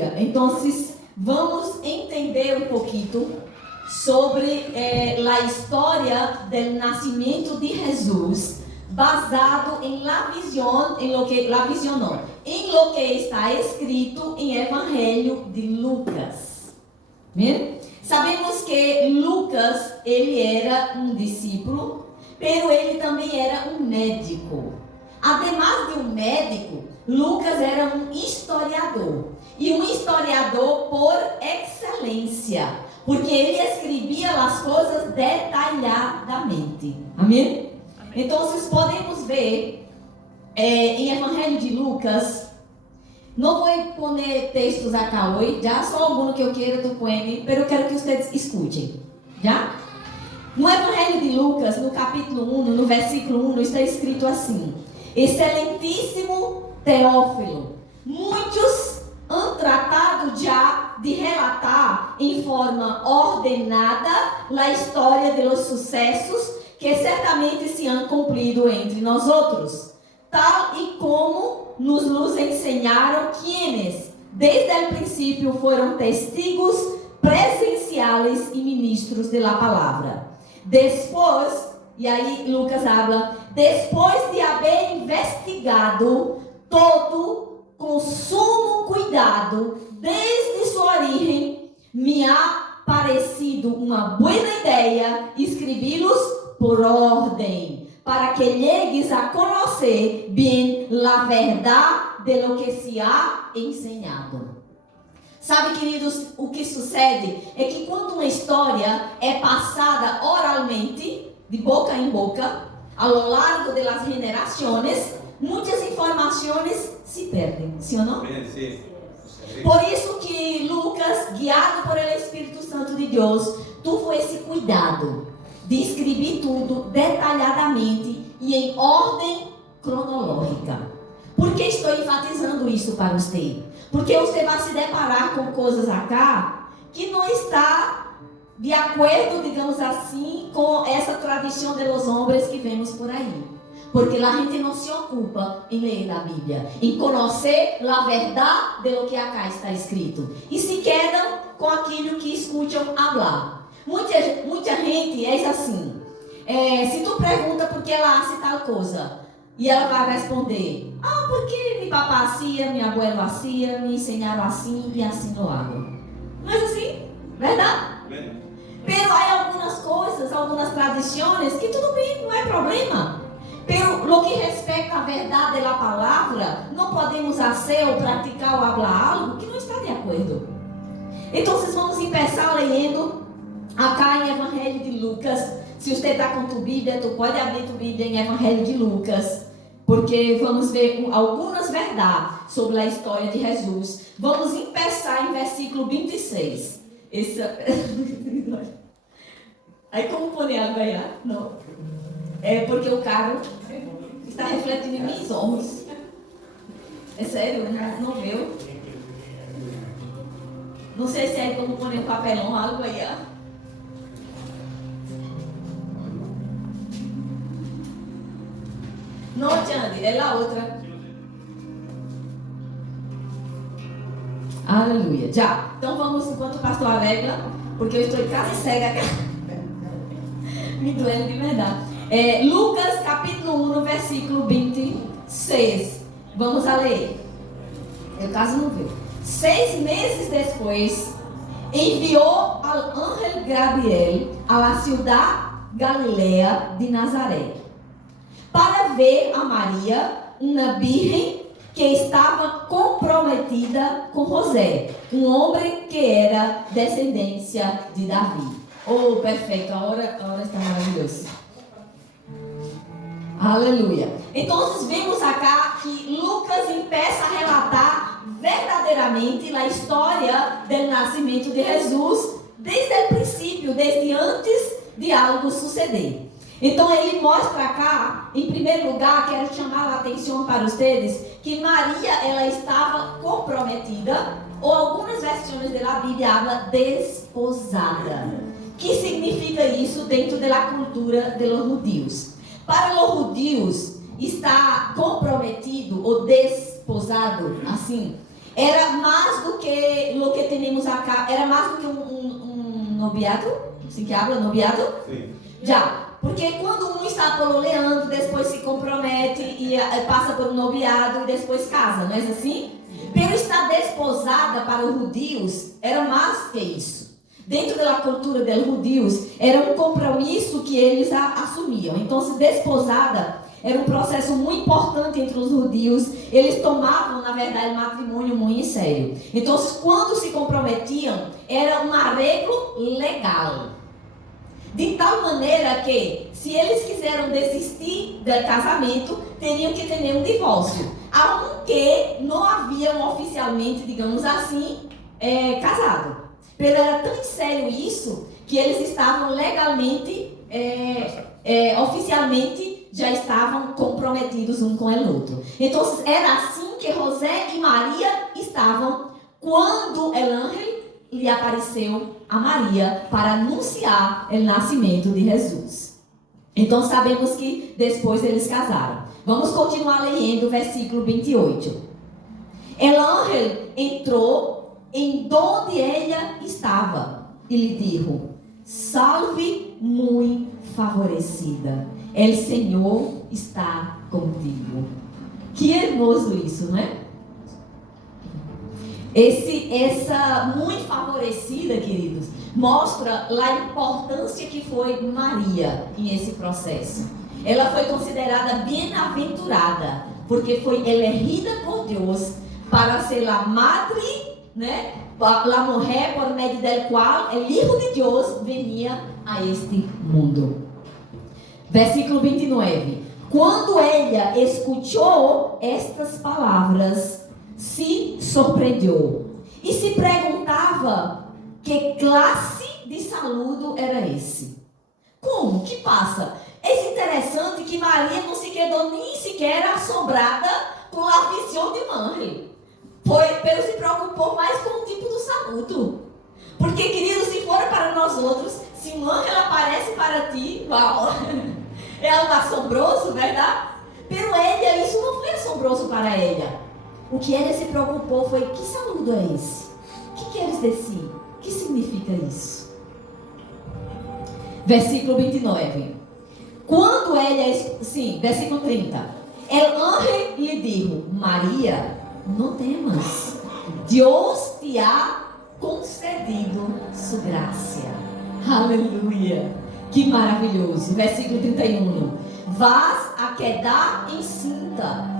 Aleluia. Então, vamos entender um pouquinho sobre a história do nascimento de Jesus, basado em lo que está escrito em Evangelho de Lucas. Bem? Sabemos que Lucas, ele era um discípulo, pero ele também era um médico. Ademais de um médico, Lucas era um historiador. E um historiador por excelência, porque ele escrevia as coisas detalhadamente. Amém? Então, vocês podemos ver em Evangelho de Lucas. Não vou pôr textos acá hoje, já só alguns que eu quero tu põe, mas eu quero que vocês escutem. Já? No Evangelho de Lucas, no capítulo 1, no versículo 1, está escrito assim: Excelentíssimo Teófilo, muitos han tratado já de relatar em forma ordenada a história de los sucessos que certamente se han cumprido entre nós outros, tal e como nos ensinaram quienes, desde o princípio, foram testigos presenciais e ministros da palavra. Depois, e aí Lucas habla, depois de haver investigado todo com sumo cuidado, desde sua origem, me ha parecido uma boa ideia escrevi-los por ordem, para que llegues a conhecer bem a verdade de lo que se ha ensinado. Sabe, queridos, o que sucede é que quando uma história é passada oralmente, de boca em boca, ao longo das gerações, muitas informações se perdem, sim ou não? Por isso que Lucas, guiado por el Espírito Santo de Deus, teve esse cuidado de escrever tudo detalhadamente e em ordem cronológica. Por que estou enfatizando isso para você? Porque você vai se deparar com coisas acá que não está de acordo, digamos assim, com essa tradição de los hombres que vemos por aí. Porque a gente não se ocupa em ler a Bíblia, em conhecer a verdade de lo que acá está escrito. E se quedam com aquilo que escutam falar. Muita gente é assim. Se tu pergunta por que ela hace tal coisa, e ela vai responder: porque meu papá hacía, minha abuela hacía, me ensinaram assim e assim lo hago. Mas assim, verdade? Pero há algumas coisas, algumas tradições que tudo bem, não é problema. Pero no que respeita a verdade da palavra, não podemos fazer ou praticar ou falar algo que não está de acordo. Então, vamos começar lendo acá em Evangelho de Lucas. Se você está com tua Bíblia, tu pode abrir tua Bíblia em Evangelho de Lucas, porque vamos ver algumas verdades sobre a história de Jesus. Vamos começar em versículo 26. Aí como pôr água aí? Não. É porque o carro está refletindo em meus olhos. É sério? Não viu? Não sei se é como pôr um papelão, algo aí. Não, Tiane, é a outra. Aleluia. Já. Então vamos, enquanto o pastor arregla, porque eu estou quase cega aqui. Me doendo de verdade. Lucas capítulo 1, versículo 26. Vamos a ler. Eu caso não viu. 6 meses depois, enviou ao ángel Gabriel a la ciudad Galilea de Nazaré, para ver a Maria, uma virgem que estava comprometida com José, um homem que era descendência de Davi. Oh, perfeito, a hora está maravilhosa. Aleluia. Então, vemos acá que Lucas começa a relatar verdadeiramente a história do nascimento de Jesus desde o princípio, desde antes de algo suceder. Então, ele mostra acá, em primeiro lugar, quero chamar a atenção para vocês, que Maria, ela estava comprometida, ou algumas versões da Bíblia falam desposada. Que significa isso dentro da cultura dos judeus? Para os judeus, estar comprometido ou desposado, assim, era mais do que noviado? Sim que habla noviado? Sim. Já. Porque quando um está pololeando, depois se compromete e passa por um noviado e depois casa, não é assim? Pero estar desposada para os judeus era mais que isso. Dentro da cultura dos judeus, era um compromisso que eles assumiam. Então, se desposada era um processo muito importante entre os judeus. Eles tomavam, na verdade, o matrimônio muito sério. Então, quando se comprometiam, era um arreglo legal. De tal maneira que, se eles quiseram desistir do casamento, teriam que ter um divórcio. Aunque não haviam oficialmente, digamos assim, casado. Mas era tão sério isso, que eles estavam legalmente, oficialmente, já estavam comprometidos um com o outro. Então, era assim que José e Maria estavam quando el ángel lhe apareceu a Maria para anunciar o nascimento de Jesus. Então sabemos que depois eles casaram. Vamos continuar lendo o versículo 28. El ángel entrou em onde ela estava e lhe disse: salve, muito favorecida, el Senhor está contigo. Que hermoso isso, né? Essa muito favorecida, queridos, mostra a importância que foi Maria em esse processo. Ela foi considerada bem-aventurada, porque foi elegida por Deus para ser a madre, né? A mulher por meio da qual o Hijo de Deus venia a este mundo. Versículo 29. Quando ela escutou estas palavras, se surpreendeu e se perguntava que classe de saludo era esse. Como que passa? É interessante que Maria não se quedou nem sequer assombrada com a visão de um anjo. Pero se preocupou mais com o tipo do saludo. Porque, querido, se for para nós outros, se um anjo aparece para ti, uau, é algo assombroso, verdade? Pero ela, isso não foi assombroso para ela. O que ela se preocupou foi: que saludo é esse? O que queres dizer? O que significa isso? Versículo 29. Quando ela... Sim, versículo 30. El ángel lhe disse: Maria, não temas. Deus te ha concedido sua graça. Aleluia. Que maravilhoso. Versículo 31. Vas a quedar encinta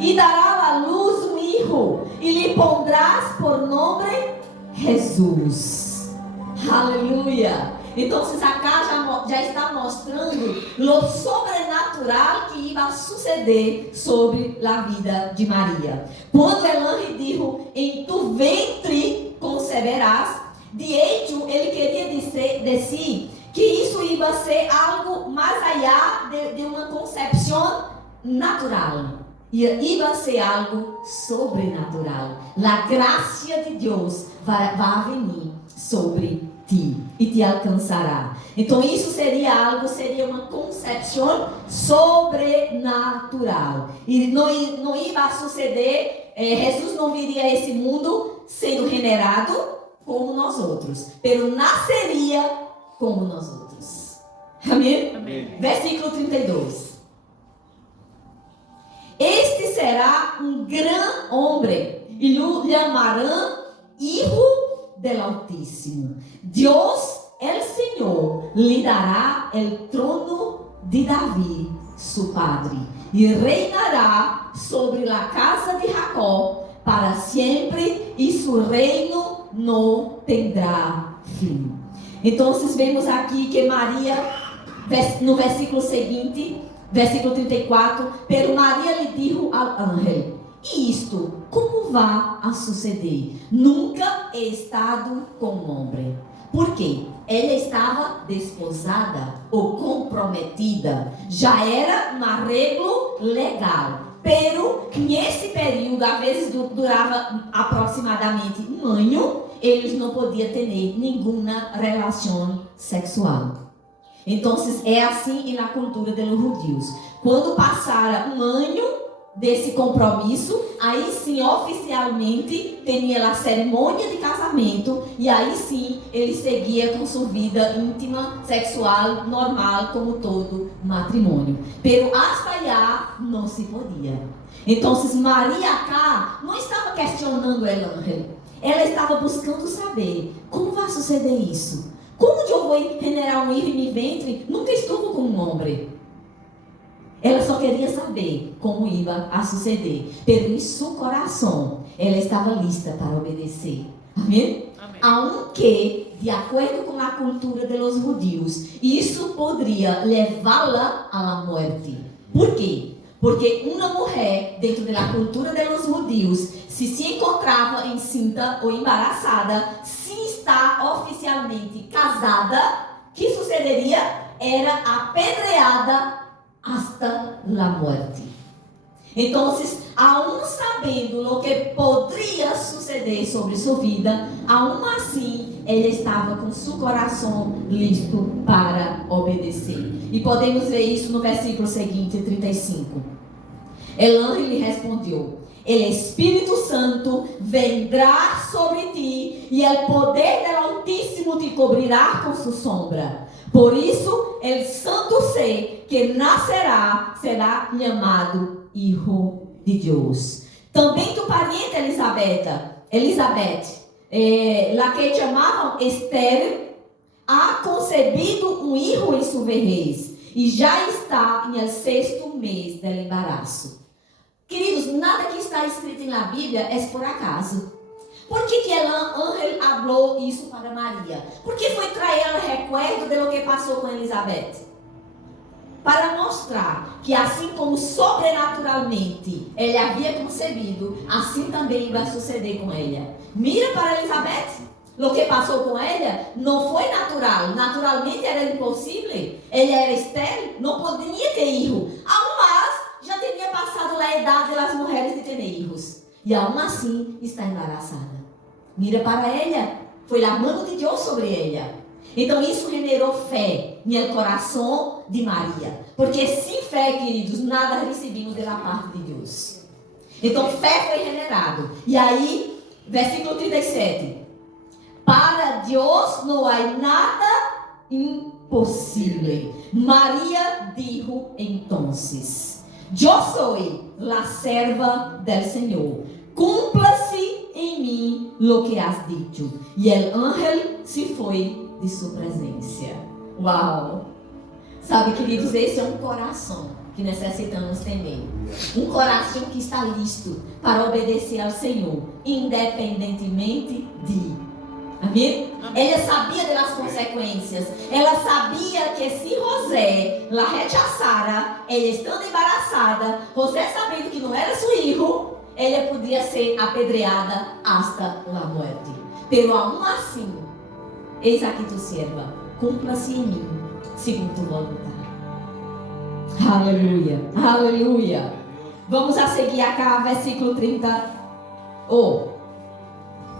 e dará à luz um filho, e lhe pondrás por nome Jesus. Aleluia. Então, acá já está mostrando o sobrenatural que ia suceder sobre a vida de Maria. Quando el ángel disse: em tu ventre conceberás, de hecho, ele queria dizer que isso ia ser algo mais allá de uma concepção natural. Ia ser algo sobrenatural. A graça de Deus vai vir sobre ti e te alcançará. Então isso seria uma concepção sobrenatural. E não ia suceder, Jesus não viria a esse mundo sendo regenerado como nós outros, pero nasceria como nós outros. Amém? Amém. Versículo 32. Este será um grande homem e o chamarão Hijo del Altíssimo. Deus, el Senhor, lhe dará o trono de Davi, seu padre, e reinará sobre a casa de Jacó para sempre, e seu reino não terá fim. Então, vemos aqui que Maria, no versículo seguinte, versículo 34, pero Maria lhe disse ao ángel: e isto, como vai a suceder? Nunca he estado com um homem. Por quê? Ela estava desposada ou comprometida. Já era um arreglo legal. Pero, nesse período, às vezes durava aproximadamente um ano, eles não podiam ter nenhuma relação sexual. Então, é assim na cultura dos judeus. Quando passara um ano desse compromisso, aí sim, oficialmente, tinha a cerimônia de casamento, e aí sim, ele seguia com sua vida íntima, sexual, normal, como todo matrimônio. Pero hasta allá não se podia. Então, Maria cá não estava questionando el ángel. Ela estava buscando saber como vai suceder isso. Como eu vou generar um filho em meu ventre? Nunca estuve com um homem. Ela só queria saber como ia a suceder. Pero em seu coração, ela estava lista para obedecer. Amém? Amém. Aunque, de acordo com a cultura dos judeus, isso poderia levá-la à morte. Por quê? Porque uma mulher, dentro da cultura dos judeus, se encontrava encinta ou embaraçada, se está oficialmente casada, que sucederia? Era apedreada hasta la muerte. Então, aún sabendo o que poderia suceder sobre sua vida, aún assim, ela estava com seu coração listo para obedecer. E podemos ver isso no versículo seguinte, 35. El ángel lhe respondeu: El Espírito Santo vendrá sobre ti e o poder do Altíssimo te cobrirá com sua sombra. Por isso, el santo ser que nascerá será chamado Hijo de Deus. Também tu pariente Elizabeth, la que chamavam Esther, ha concebido um filho em sua vejez e já está em el 6º mês do embaraço. Queridos, nada que está escrito na Bíblia é por acaso. Por que o ángel falou isso para Maria? Porque foi trazer o recuerdo de lo que passou com Elizabeth. Para mostrar que assim como sobrenaturalmente ela havia concebido, assim também vai suceder com ela. Mira para Elizabeth. O que passou com ela não foi natural. Naturalmente era impossível. Ela era estéril, não poderia ter filho. Mas já tinha passado a idade das mulheres de ter filhos. E aún assim está embaraçada. Mira para ela. Foi a mão de Deus sobre ela. Então isso generou fé no coração de Maria. Porque sem fé, queridos, nada recebemos da parte de Deus. Então fé foi generado. E aí, versículo 37. Para Deus não há nada impossível. Maria dijo entonces: Eu sou a serva del Senhor. Cumpla-se em mim lo que has dicho. E el ángel se foi de sua presença. Uau! Sabe, queridos, esse é um coração que necessitamos ter. Um coração que está listo para obedecer ao Senhor, independentemente de. Amém? Ela sabia das consequências. Ela sabia que se José la rechaçara, ela estando embaraçada, José sabendo que não era seu filho, ela podia ser apedreada hasta la muerte. Pero aún assim, eis aqui tu serva, cumpra-se em mim, segundo tu vontade. Aleluia, aleluia. Vamos a seguir acá, versículo 30.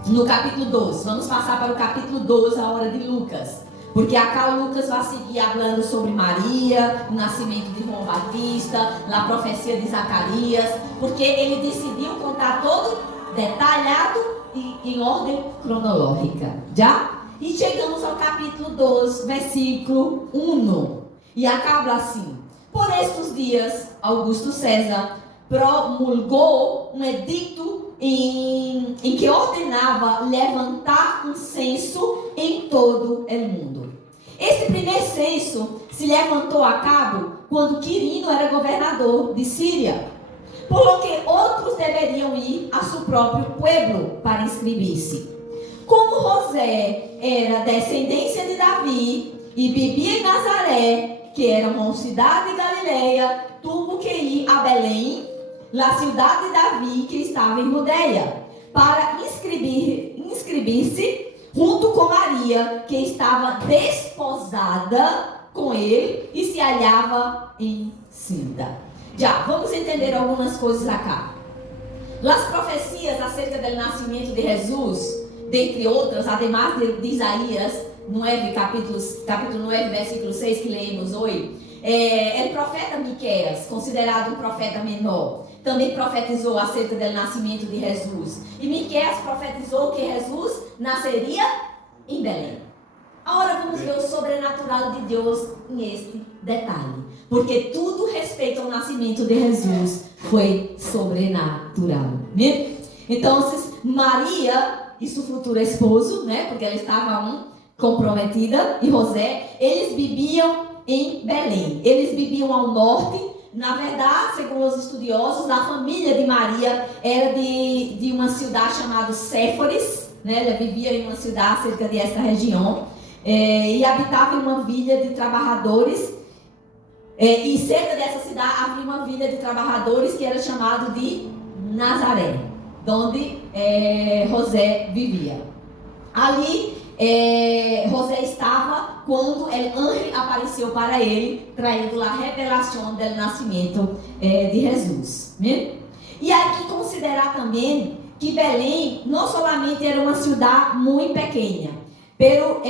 No capítulo 12, vamos passar para o capítulo 12, a hora de Lucas. Porque acá Lucas vai seguir falando sobre Maria, o nascimento de João Batista, a profecia de Zacarias. Porque ele decidiu contar todo detalhado e em ordem cronológica. Já? E chegamos ao capítulo 12, versículo 1. E acaba assim: Por estes dias, Augusto César promulgou um edicto em que ordenava levantar um censo em todo o mundo. Esse primeiro censo se levantou a cabo quando Quirino era governador de Síria, por lo que outros deveriam ir a seu próprio pueblo para inscrever-se. Como José era descendência de Davi e vivia em Nazaré, que era uma cidade de Galileia, tuvo que ir a Belém, a cidade de Davi, que estava em Judeia, para inscrever-se junto com Maria, que estava desposada com ele e se hallava encinta. Já, vamos entender algumas coisas acá. As profecias acerca do nascimento de Jesus, dentre outras, además de Isaías 9, capítulo 9, versículo 6, que leemos hoje, o profeta Miqueias, considerado um profeta menor, também profetizou acerca do nascimento de Jesus. E Miqueias profetizou que Jesus nasceria em Belém. Agora vamos ver o sobrenatural de Deus neste detalhe. Porque tudo respeito ao nascimento de Jesus foi sobrenatural. Né? Então, Maria e seu futuro esposo, né? Porque ela estava comprometida, e José, eles viviam em Belém. Eles viviam ao norte. Na verdade, segundo os estudiosos, a família de Maria era de uma cidade chamada Séforis, né? Ela vivia em uma cidade cerca dessa região, e habitava em uma vila de trabalhadores, e cerca dessa cidade havia uma vila de trabalhadores que era chamado de Nazaré, onde José vivia. Ali José estava quando o anjo apareceu para ele, traindo a revelação do nascimento de Jesus. Né? E aqui considerar também que Belém não somente era uma cidade muito pequena, pero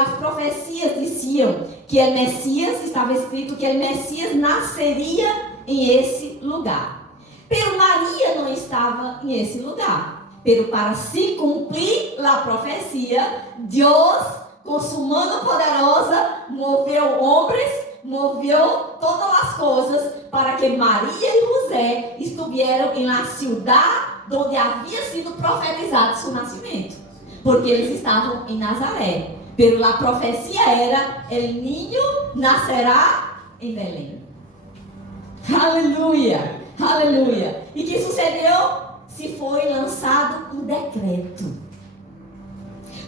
as profecias diziam que o Messias, estava escrito que o Messias nasceria em esse lugar. Pero Maria não estava em esse lugar. Pero para se cumprir a profecia, Deus, com sua mão poderosa, moveu homens, moveu todas as coisas para que Maria e José estuvieram em la cidade onde havia sido profetizado seu nascimento. Porque eles estavam em Nazaré. Pero a profecia era: el niño nascerá em Belém. Aleluia! Aleluia! E que sucedeu? Se foi lançado um decreto.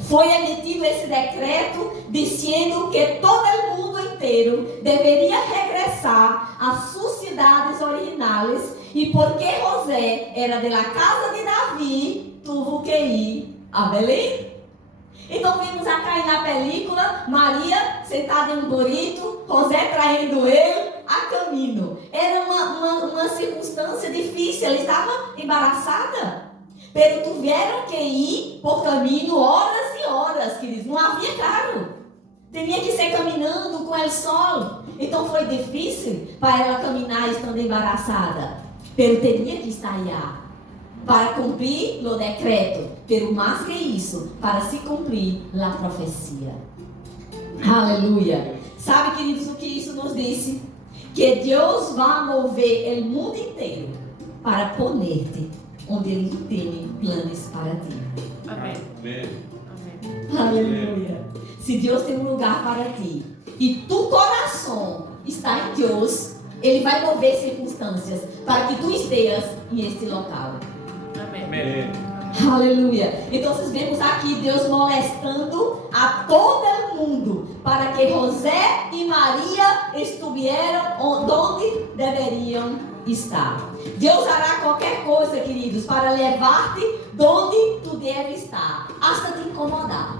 Foi emitido esse decreto dizendo que todo o mundo inteiro deveria regressar às suas cidades originais, e porque José era da casa de Davi, tuvo que ir a Belém. Então vimos acá na película Maria sentada em um burrito, José traindo ele a caminho. Era uma circunstância difícil, ela estava embaraçada. Pero tiveram que ir por caminho horas e horas, queridos. Não havia carro. Tinha que ser caminhando com o sol. Então foi difícil para ela caminhar estando embaraçada. Pero teria que estar lá para cumprir o decreto. Pero mais que isso, para se cumprir a profecia. Aleluia. Sabe, queridos, o que isso nos disse? Que Deus vai mover o mundo inteiro para poner-te onde Ele tem planos para ti. Amém. Amém. Aleluia. Se Deus tem um lugar para ti e tu coração está em Deus, Ele vai mover circunstâncias para que tu estejas neste local. Amém. Amém. Aleluia. Então nós vemos aqui Deus molestando a todo mundo para que José e Maria estuvieram onde deveriam estar. Deus fará qualquer coisa, queridos, para levar-te onde tu deve estar, hasta te incomodar.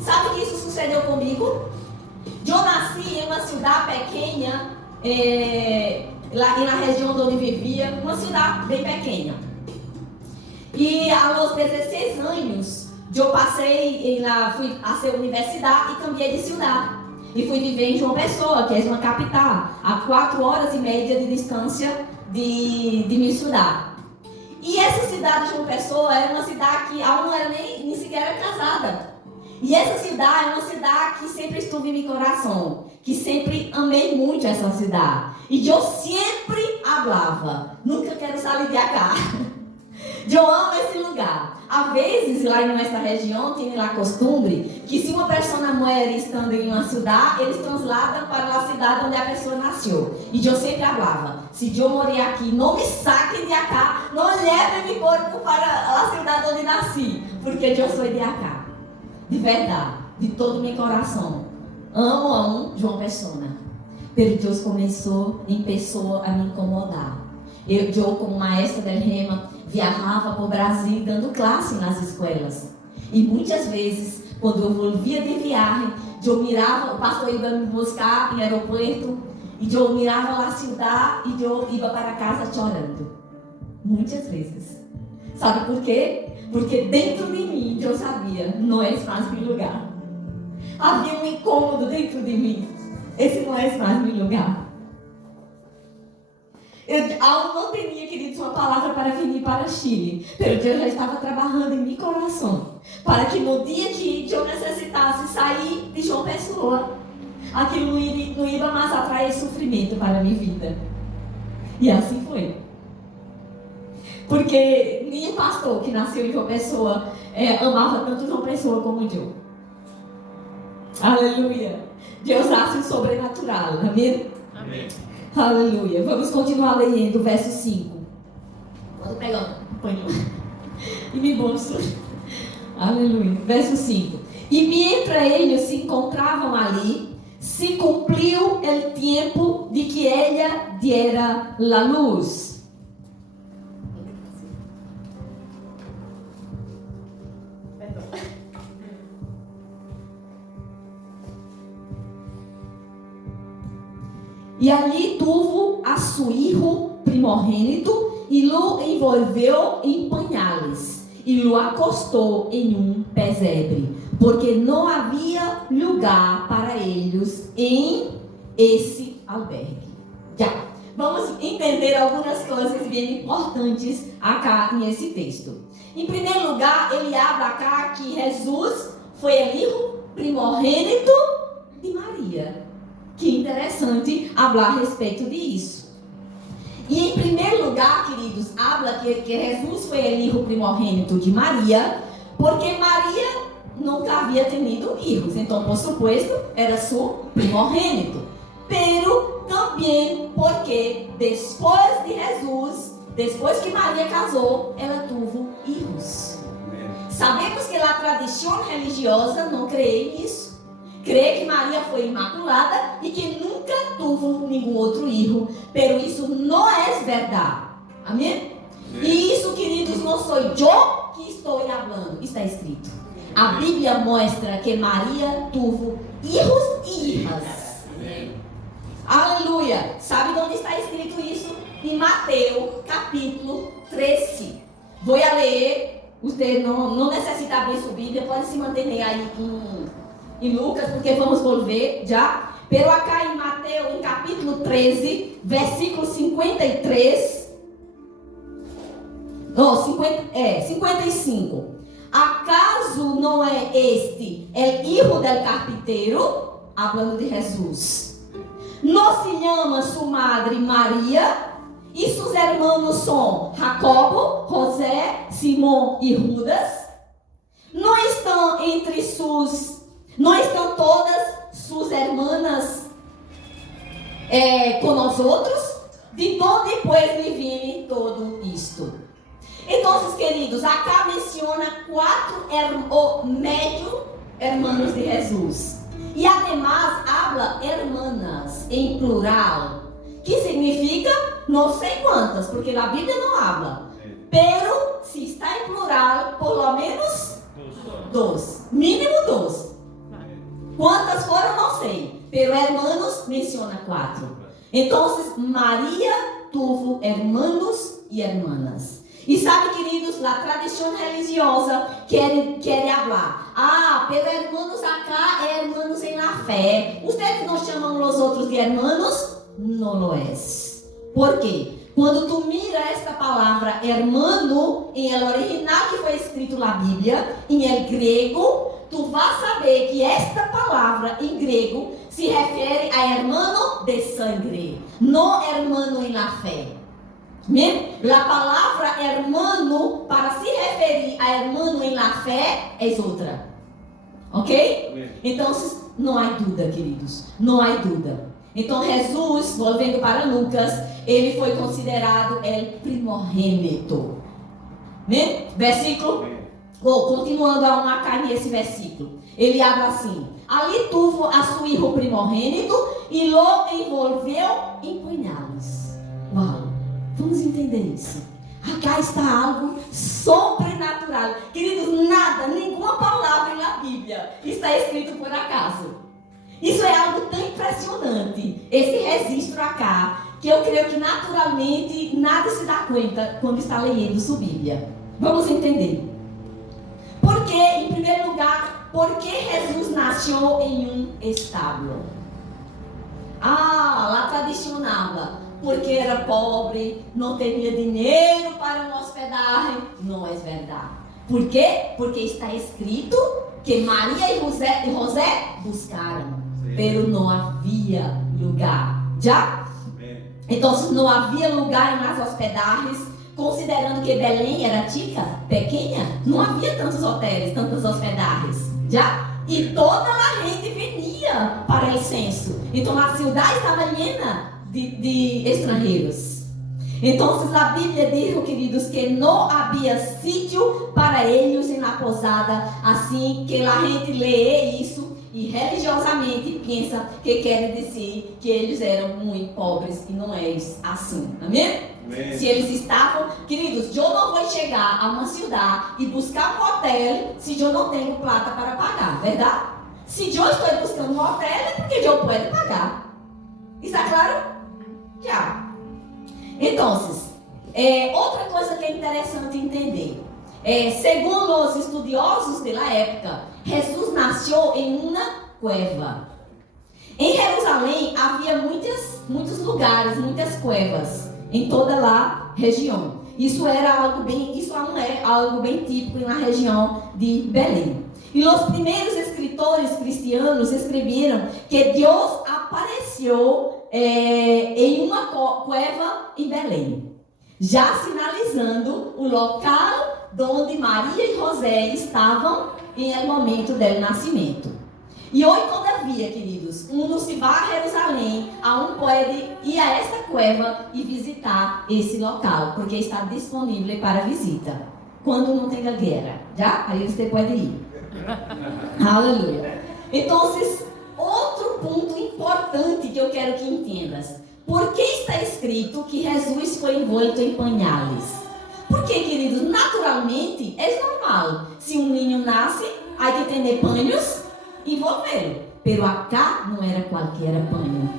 Sabe que isso sucedeu comigo? Eu nasci em uma cidade pequena, lá na região onde vivia, uma cidade bem pequena. E aos 16 anos, eu fui a ser universidade e cambiei de cidade. E fui viver em João Pessoa, que é uma capital, a 4h30 de distância de minha cidade. E essa cidade de João Pessoa era uma cidade que ela não era nem sequer casada. E essa cidade é uma cidade que sempre esteve em meu coração, que sempre amei muito essa cidade. E eu sempre falava, nunca quero sair de cá. Eu amo esse lugar. Às vezes, lá em nossa região, tem lá costume que se uma pessoa morre estando em uma cidade, eles transladam para a cidade onde a pessoa nasceu. E eu sempre falava, se eu morrer aqui, não me saquem de cá, não levem meu corpo para a cidade onde nasci, porque eu sou de cá. De verdade, de todo o meu coração. Amo João Pessoa. Pero Deus começou em pessoa a me incomodar. Eu como maestra del Rema, viajava para o Brasil dando classe nas escolas. E muitas vezes, quando eu volvia de viagem, eu mirava, o pastor ia me buscar no aeroporto, e eu mirava a cidade e eu ia para casa chorando. Muitas vezes. Sabe por quê? Porque dentro de mim, eu sabia, não é mais meu lugar. Havia um incômodo dentro de mim. Esse não é mais meu lugar. Eu aún não tinha, queridos, uma palavra para vir para o Chile. Mas Deus já estava trabalhando em meu coração. Para que no dia que eu necessitasse sair de João Pessoa, aquilo não ia mais atrair sofrimento para a minha vida. E assim foi. Porque nenhum pastor que nasceu em João Pessoa amava tanto João Pessoa como eu. Aleluia. Deus hace o sobrenatural. Amém? Amém. Aleluia. Vamos continuar lendo o verso 5. Pode pegar e me bolso. Aleluia. Verso 5. E mientras eles se encontravam ali, se cumpriu o tempo de que ela diera a luz. E ali tuvo a seu hijo primogênito e lo envolveu em pañales e lo acostou em um pesebre, porque não havia lugar para eles em esse albergue. Já, vamos entender algumas coisas bem importantes acá nesse texto. Em primeiro lugar, ele abre acá que Jesus foi o filho primogênito de Maria. Que interessante falar a respeito disso. E em primeiro lugar, queridos, habla que Jesus foi o filho primogênito de Maria, porque Maria nunca havia tenido filhos, então, por supuesto, era seu primogênito. Pero também porque depois de Jesus, depois que Maria casou, ela teve filhos. Sabemos que a tradição religiosa não crê nisso. Crê que Maria foi imaculada e que nunca teve nenhum outro filho. Pero isso não é verdade. Amém? E isso, queridos, não sou eu que estou falando. Está escrito. A Bíblia mostra que Maria teve filhos e filhas. Aleluia. Sabe onde está escrito isso? Em Mateus, capítulo 13. Vou ler. Você não necessita abrir sua Bíblia. Pode se manter aí em Lucas, porque vamos volver já. Pero acá em Mateus, em capítulo 13, versículo 53. 55. Acaso não é este o hijo del carpinteiro? Hablando de Jesus. Não se chama sua madre Maria? E seus irmãos são Jacobo, José, Simão e Judas? Não estão todas suas irmãs com nós outros? De onde depois lhe vem todo isto? Então, queridos, acá menciona 4 medio hermanos de Jesus. E además habla hermanas em plural, que significa não sei quantas, porque na Bíblia não habla. Pero se está em plural, por lo menos 2, mínimo 2. Quantas foram, não sei. Pero hermanos menciona 4. Então, Maria tuvo hermanos e hermanas. E sabe, queridos, a tradição religiosa quer falar. Pero hermanos acá é hermanos em la fé. Ustedes não chamam os outros de hermanos? Não lo es. Por quê? Quando tu mira esta palavra hermano em el original que foi escrito na Bíblia, em el grego, tu vai saber que esta palavra em grego se refere a hermano de sangre, não hermano em la fé. A palavra hermano, para se referir a hermano em la fé, é outra. Ok? Então, não há dúvida, queridos. Não há dúvida. Então, Jesus, voltando para Lucas, ele foi considerado o primogênito. Versículo? Continuando a marcar nesse versículo. Ele abre assim: ali tuvo a seu hijo primogênito e lo envolveu em pañales. Uau! Vamos entender isso. Acá está algo sobrenatural. Queridos, nada, nenhuma palavra na Bíblia está escrito por acaso. Isso é algo tão impressionante, esse registro acá, que eu creio que naturalmente nada se dá conta quando está lendo sua Bíblia. Vamos entender. Porque, em primeiro lugar, por que Jesus nasceu em um estábulo? La tradicionava. porque era pobre, não tinha dinheiro para uma hospedagem. Não é verdade. Por quê? Porque está escrito que Maria e José buscaram, pero não havia lugar. Já? Então, não havia lugar nas hospedagens, considerando que Belém era pequena, não havia tantos hotéis, tantas hospedagens. Já? E toda a gente vinha para o censo. Então, a cidade estava llena de estrangeiros. Então, a Bíblia diz, queridos, que não havia sítio para eles na pousada. Assim que a gente lê isso e religiosamente pensa que quer dizer que eles eram muito pobres e não é assim. Amém? Amém. Se eles estavam, queridos, eu não vou chegar a uma cidade e buscar um hotel se eu não tenho plata para pagar, verdade? Se eu estou buscando um hotel é porque eu posso pagar. Está claro? Já. Então, outra coisa que é interessante entender, segundo os estudiosos da época, Jesus nasceu em uma cueva. Em Jerusalém havia muitos lugares, muitas cuevas em toda a região. Isso não é algo bem típico na região de Belém. E os primeiros escritores cristianos escreveram que Deus apareceu em uma cueva em Belém, já sinalizando o local onde Maria e José estavam em el momento do nascimento. E hoje, todavia, queridos, se vai a Jerusalém, pode ir a essa cueva e visitar esse local, porque está disponível para visita, quando não tenha guerra, já? Aí você pode ir. Aleluia. Então, outro ponto importante que eu quero que entendas. Por que está escrito que Jesus foi envolto em pañales? Porque, queridos, naturalmente, é normal. Se um menino nasce, há que ter panos e envolvê-lo. Pero acá não era qualquer paño.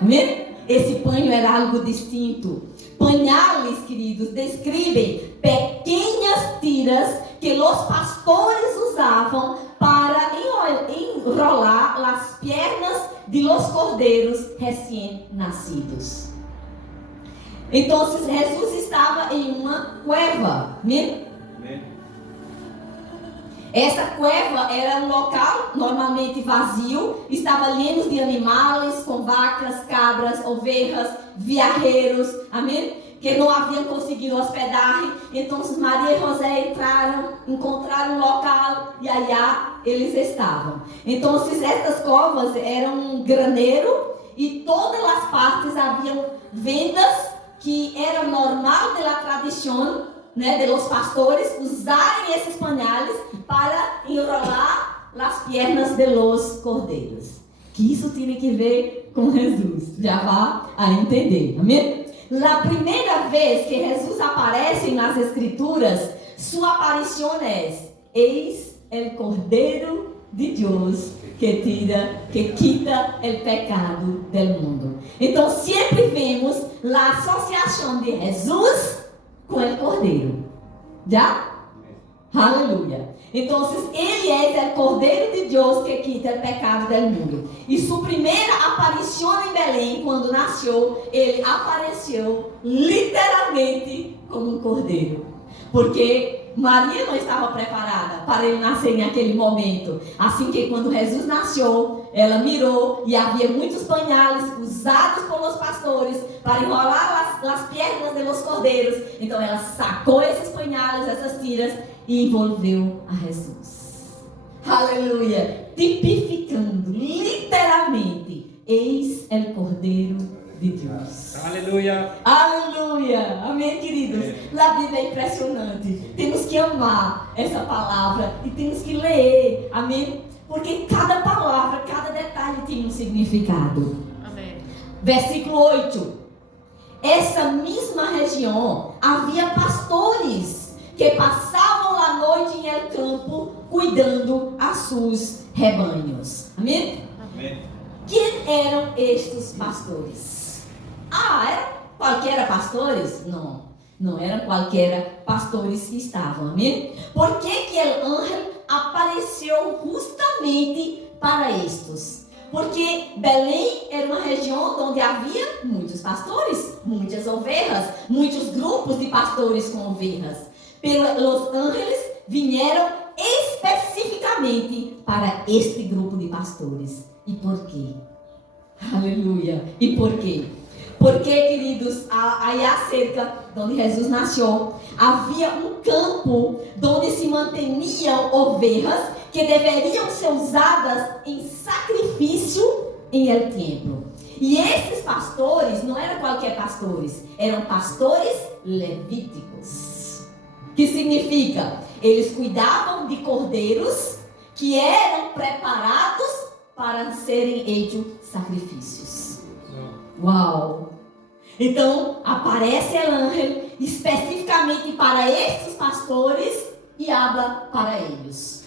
Amém? Esse paño era algo distinto. Pañales, queridos, descrevem pequenas tiras que os pastores usavam para enrolar as pernas de los cordeiros recém-nascidos. Então, Jesus estava em uma cueva. Amém? Essa cueva era um local normalmente vazio, estava lleno de animais, com vacas, cabras, ovelhas, viajeros, amém? Que não haviam conseguido hospedagem. Então Maria e José encontraram um local e allá eles estavam. Então essas covas eram um graneiro e todas as partes haviam vendas que era normal da tradição, né, de los pastores usarem esses pañales para enrolar as pernas de los cordeiros. Que isso tem que ver com Jesus. Já vai a entender. Amém? A primeira vez que Jesus aparece nas Escrituras, sua aparição é: eis el Cordeiro de Deus que quita o pecado do mundo. Então, sempre vemos a associação de Jesus com o Cordeiro. Já? Aleluia. Então, ele é o Cordeiro de Deus que quita o pecado do mundo. E sua primeira aparição em Belém, quando nasceu, ele apareceu literalmente como um cordeiro. Porque Maria não estava preparada para ele nascer naquele momento. Assim que quando Jesus nasceu, ela mirou e havia muitos pañales usados pelos pastores para enrolar as pernas dos cordeiros. Então ela sacou esses pañales, essas tiras, e envolveu a Jesus. Aleluia! Tipificando literalmente: eis o Cordeiro de Deus. Aleluia! Aleluia! Amém, queridos? A Bíblia é impressionante. Temos que amar essa palavra e temos que ler. Amém? Porque cada palavra, cada detalhe tem um significado. Amém. Versículo 8. Essa mesma região havia pastores que passavam a noite em el campo cuidando a seus rebanhos. Amém? Amém. Quem eram estes pastores? Eram qualquer pastores? Não eram qualquer pastores que estavam. Amém? Por que o anjo apareceu justamente para estes? Porque Belém era uma região onde havia muitos pastores, muitas ovelhas, muitos grupos de pastores com ovelhas. Pero os ángeles vieram especificamente para este grupo de pastores. E por quê? Aleluia! E por quê? Porque, queridos, aí cerca de onde Jesus nasceu, havia um campo onde se mantinham ovelhas que deveriam ser usadas em sacrifício em el templo. E esses pastores não eram qualquer pastores, eram pastores levíticos. Que significa? Eles cuidavam de cordeiros que eram preparados para serem hechos sacrifícios. Uau! Então, aparece o anjo especificamente para estes pastores e habla para eles.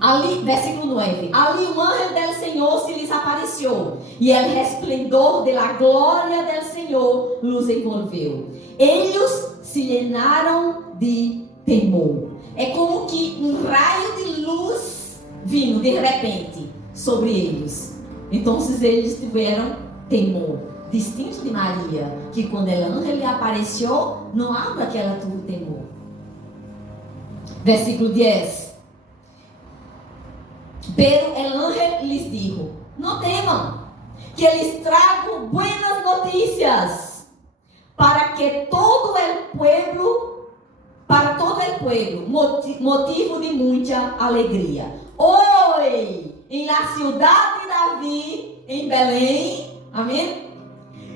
Ali, versículo 9. Ali o anjo do Senhor se lhes apareceu, e o resplendor da glória do Senhor los envolveu. Eles se llenaram de temor. É como que um raio de luz vindo de repente sobre eles. Então eles tiveram temor. Distinto de Maria, que quando o anjo lhe apareceu, não habla que ela teve temor. Versículo 10. Pero el ángel les dijo: no teman, que les trago buenas noticias para todo el pueblo, motivo de muita alegria. Hoy, en la ciudad de David, en Belém, amém?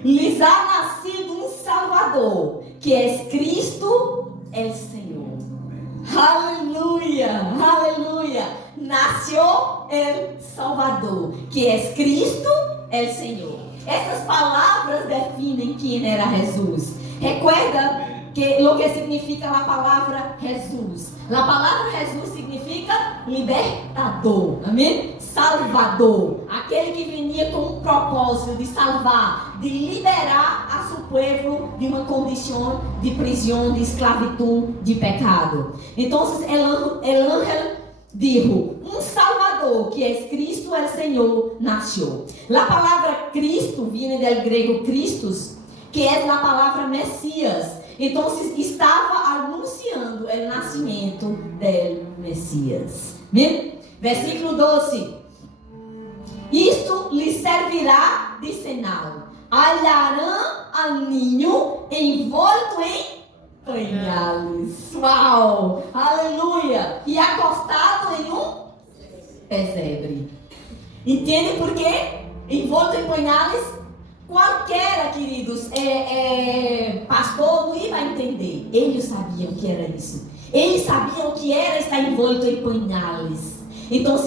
Lhes ha nascido um Salvador, que é Cristo, el Senhor. Aleluia, aleluia. Nasceu el Salvador, que é Cristo, el Senhor. Essas palavras definem quem era Jesus. Recuerda que o que significa a palavra Jesus? A palavra Jesus significa libertador, amém? Salvador, aquele que vinha com o propósito de salvar, de liberar a seu povo de uma condição de prisão, de esclavitud, de pecado. Então, o ángel dijo: um Salvador, que é Cristo, o Senhor, nasceu. A palavra Cristo vem do grego Christos, que é a palavra Messias. Então, estava anunciando o nascimento do Messias. Versículo 12. Isto lhe servirá de sinal. Hallarão ao ninho envolto em pañales. Uau! Aleluia! E acostado em um pesebre. Entende por quê? Envolto em pañales. Qualquer, queridos, pastor não ia entender. Eles sabiam que era isso. Eles sabiam que era estar envolto em pañales. Então,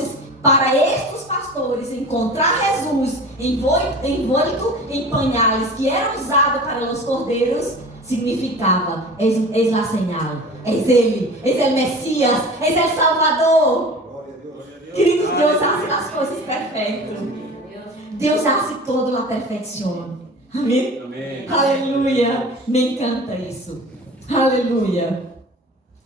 para estes pastores, encontrar Jesus envolto em pañales que eram usados para os cordeiros, significava: és a señal, és ele, és o Messias, és o Salvador. Queridos, Deus faz as coisas perfeitas. Deus hace todo a perfeição. Amém? Amém? Aleluia. Me encanta isso. Aleluia.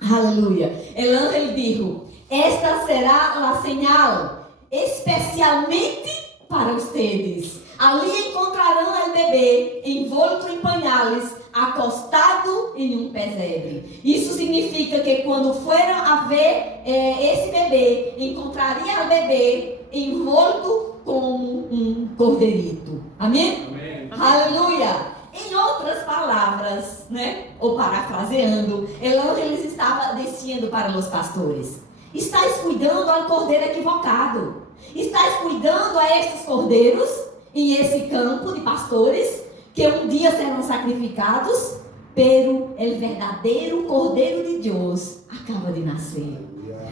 Aleluia. El ángel dijo: esta será a señal especialmente para ustedes. Ali encontrarão o bebê envolto em pañales, acostado em um pesebre. Isso significa que quando foram a ver esse bebê, encontraria o bebê envolto como um cordeirito. Amém? Amém. Aleluia. Em outras palavras, né, ou parafraseando, el ángel estava dizendo para os pastores: estáis cuidando ao cordeiro equivocado. Estáis cuidando a estes cordeiros em esse campo de pastores que um dia serão sacrificados, pero el verdadeiro cordeiro de Deus acaba de nascer.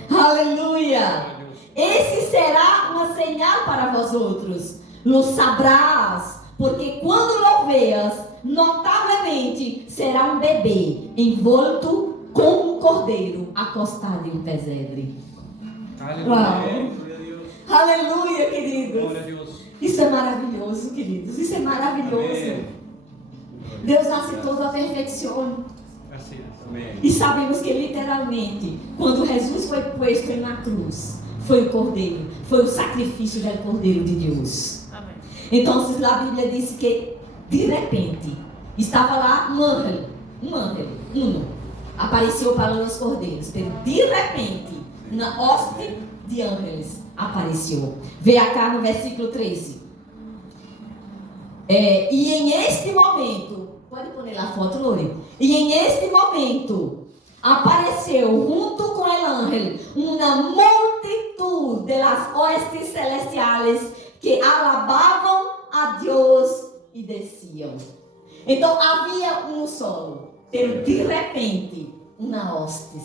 Aleluia. Esse será uma señal para vós outros. Lo sabrás, porque quando lo veas, notavelmente será um bebê envolto como um cordeiro acostado em um pesebre. Aleluia. Aleluia, queridos. Glória a Deus. Isso é maravilhoso, queridos. Isso é maravilhoso. Amém. Deus nasce todo a perfeição. E sabemos que literalmente, quando Jesus foi posto na cruz, foi o cordeiro, foi o sacrifício do cordeiro de Deus. Amém. Então, a Bíblia diz que de repente estava lá um ángel, apareceu para os cordeiros. De repente, na hoste de ángeles apareceu. Veja cá no versículo 13. E em este momento, pode pôr lá a foto, Lore? E em este momento apareceu junto com o ángel uma multitud de las hostes celestiales que alabavam a Deus e desciam. Então havia um solo, pero de repente uma hostes,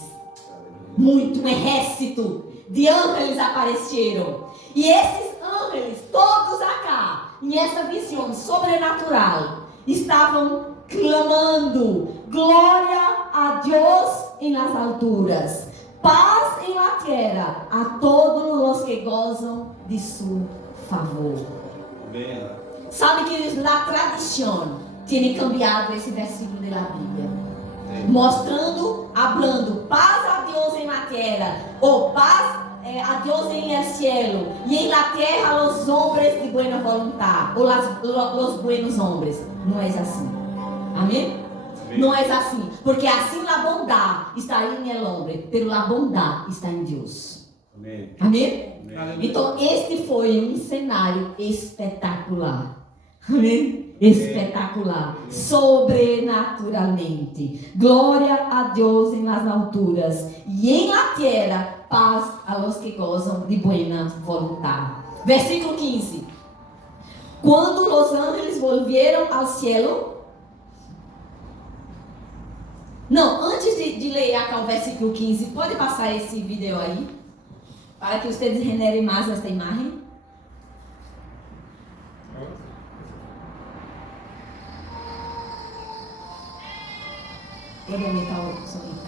um exército de ángeles apareceram. E esses ángeles, todos acá, em essa visão sobrenatural, estavam clamando: glória a Deus em las alturas, paz em la tierra a todos os que gozam de su favor. Sabe que a tradição tem cambiado esse versículo da Bíblia, mostrando, hablando paz a Deus em la tierra, ou paz a Deus em el cielo, e em la tierra los hombres de buena voluntad, ou los buenos hombres. Não é assim. Amém? Não é assim, porque assim a bondade está em el hombre, pero a bondade está em Deus. Amém? Amém? Então este foi um cenário espetacular. Amém? Espetacular, sobrenaturalmente. Glória a Deus em las alturas e em la tierra paz a los que gozam de buena voluntad. Versículo 15. Quando os ángeles volvieron ao cielo. Não, antes de ler acá o versículo 15, pode passar esse vídeo aí, para que vocês generem mais esta imagem. Pode aumentar o som.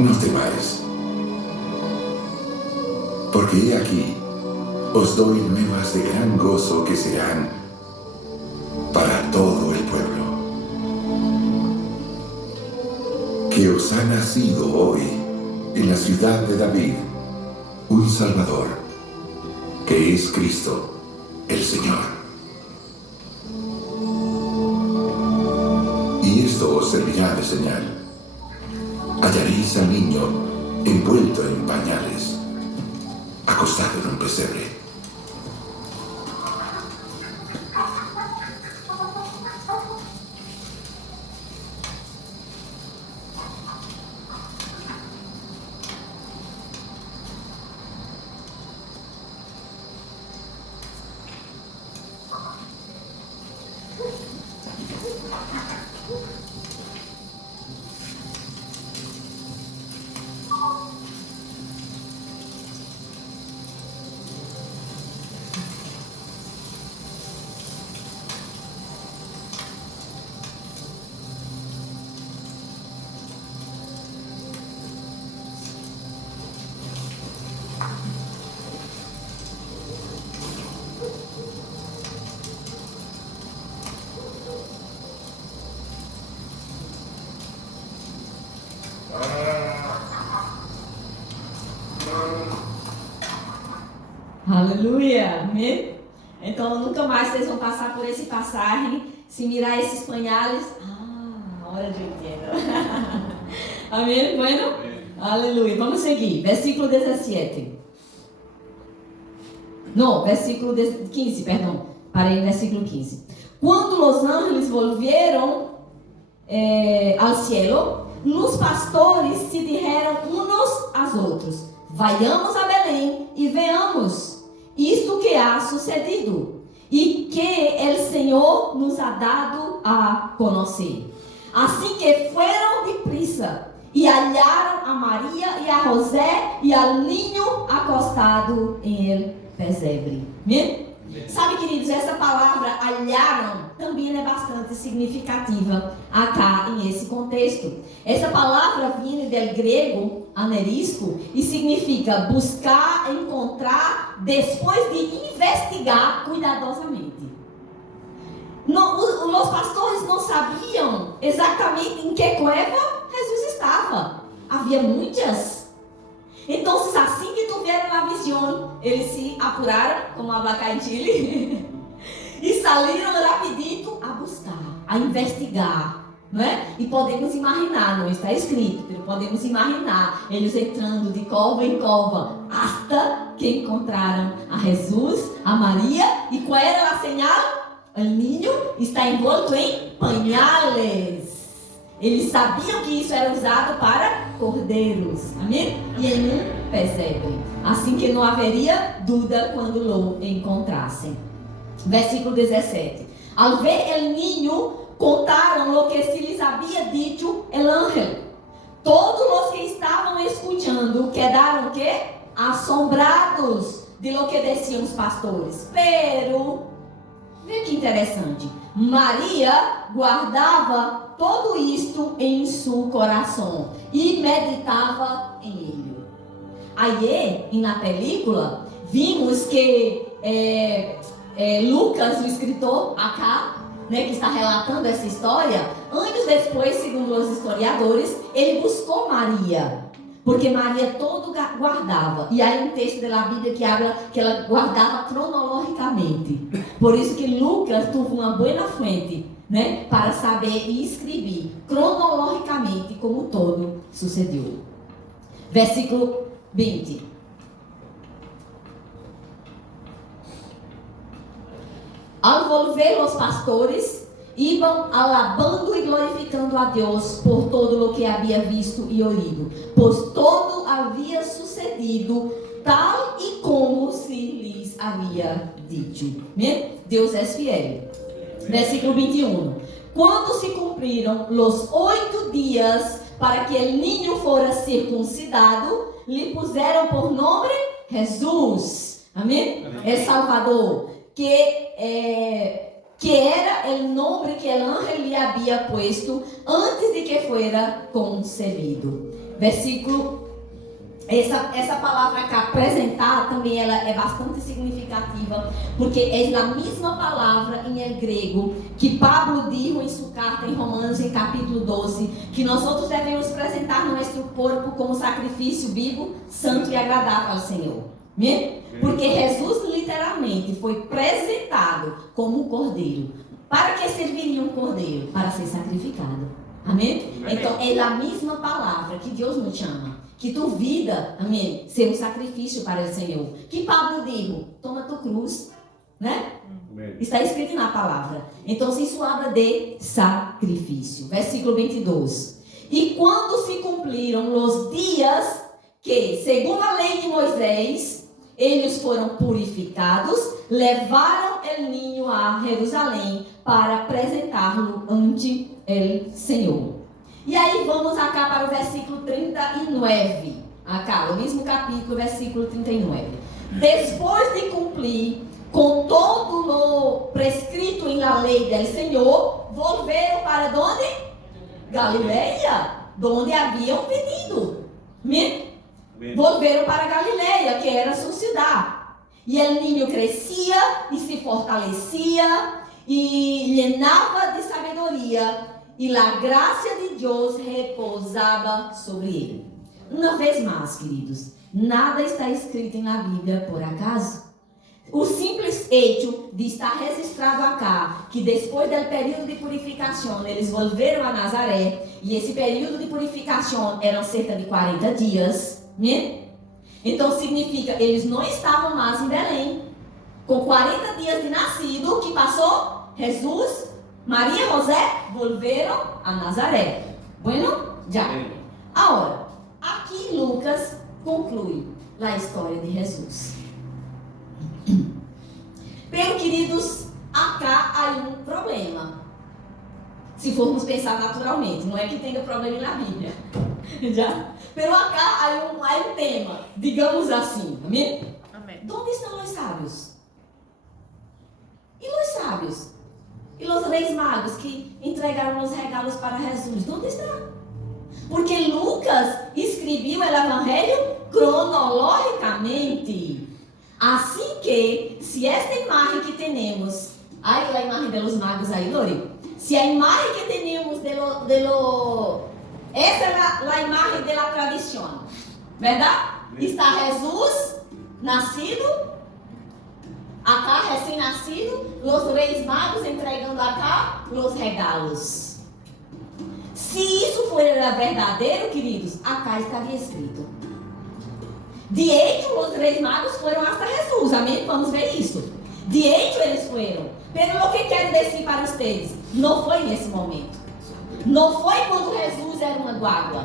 No temáis, porque he aquí, os doy nuevas de gran gozo que serán para todo el pueblo. Que os ha nacido hoy en la ciudad de David un Salvador, que es Cristo, el Señor. Y esto os servirá de señal. Hallaréis al niño envuelto en pañales, acostado en un pesebre. Aleluia, amém? Então nunca mais vocês vão passar por esse passagem, se mirar esses pañales. Ahora eu entendo. Amém? Bueno? Aleluia. Vamos seguir. Versículo 17. Não, versículo 15, perdão. Parei no versículo 15. Cuando los ángeles volvieron al cielo, los pastores se dijeron unos a outros: vayamos a Belém e veamos isto que ha sucedido e que el Senhor nos ha dado a conhecer. Assim que foram deprisa e hallaram a Maria e a José e al niño acostado em el pesebre. Amém? Sabe, queridos, essa palavra hallaram também é bastante significativa acá nesse contexto. Essa palavra vem do grego anerisco e significa buscar, encontrar, depois de investigar cuidadosamente. Os pastores não sabiam exatamente em que cueva Jesus estava. Havia muitas. Então, assim que tiveram a visão, eles se apuraram, como habla em Chile, e saíram rapidito a buscar, a investigar, não é? E podemos imaginar, não está escrito, mas podemos imaginar eles entrando de cova em cova, até que encontraram a Jesus, a Maria, e qual era a señal? O niño está envolto em pañales. Eles sabiam que isso era usado para cordeiros, amém? E em um pesebre, assim que não haveria dúvida quando o encontrassem. Versículo 17. Al ver el niño, contaram lo que se lhes havia dicho el ángel. Todos os que estavam escutando quedaram que assombrados de lo que diziam os pastores. Pero, veja que interessante, Maria guardava todo isto em seu coração e meditava em ele. Aí, na película, vimos que Lucas, o escritor acá, né, que está relatando essa história, antes e depois, segundo os historiadores, ele buscou Maria, porque Maria todo guardava. E aí um texto da Bíblia que habla que ela guardava cronologicamente. Por isso que Lucas teve uma boa fonte, né, para saber e escrever cronologicamente como todo sucedeu. Versículo 20. Al volver os pastores, iam alabando e glorificando a Deus por todo o que havia visto e ouído, pois todo havia sucedido tal e como se lhes havia dito. Deus é fiel. Versículo 21. Quando se cumpriram os 8 dias para que o niño fora circuncidado, lhe puseram por nome Jesus. Amém? É Salvador. Que era o nome que o ángel lhe havia posto antes de que fuera concebido. Versículo, essa palavra aqui, apresentar, também ela é bastante significativa, porque é a mesma palavra em grego que Pablo disse em sua carta em Romanos, em capítulo 12, que nós outros devemos apresentar nosso corpo como sacrifício vivo, santo e agradável ao Senhor. Porque Jesus literalmente foi apresentado como um cordeiro. Para que serviria um cordeiro? Para ser sacrificado. Amém? Então é a mesma palavra que Deus nos chama. Que tu vida, amém, ser um sacrifício para o Senhor. Que Pablo disse: toma tua cruz, né? Está escrito na palavra. Então isso habla de sacrifício. Versículo 22. E quando se cumpriram os dias que, segundo a lei de Moisés, eles foram purificados, levaram o niño a Jerusalém para apresentá-lo ante o Senhor. E aí vamos acá para o versículo 39. Acá, o mesmo capítulo, versículo 39. Depois de cumprir com todo o prescrito na lei do Senhor, volveram para onde? Galileia, onde haviam venido. Volveram para Galileia, que era sua cidade. E o niño crescia e se fortalecia e llenava de sabedoria, e a graça de Deus repousava sobre ele. Uma vez mais, queridos, nada está escrito na Bíblia por acaso. O simples hecho de estar registrado acá, que depois do período de purificação, eles volveram a Nazaré, e esse período de purificação eram cerca de 40 dias, né? Então significa, eles não estavam mais em Belém. Com 40 dias de nascido, que passou? Jesús, María y José volvieron a Nazaré. Bueno, ya. Ahora, aqui Lucas conclui a história de Jesus. Pero, queridos, acá há um problema. Se formos pensar naturalmente, não é que tenha problema na Bíblia. Já? Pero acá há um tema, digamos assim. Amém? Amém. Onde estão os sábios? E os sábios? E os reis magos que entregaram os regalos para Jesus? Onde estão? Porque Lucas escreveu o Evangelho cronologicamente. Assim que, se esta imagem que temos, aí a imagem dos magos aí, Lori, se a imagem que temos essa é a imagem da tradição, verdade? Está Jesus nascido, acá recém-nascido, os reis magos entregando acá os regalos. Se isso for verdadeiro, queridos, acá estaria escrito. De hecho, os reis magos foram hasta Jesus, amém? Vamos ver isso. De hecho, eles foram. Pero o que quero dizer para vocês, não foi nesse momento. Não foi quando Jesus era uma água.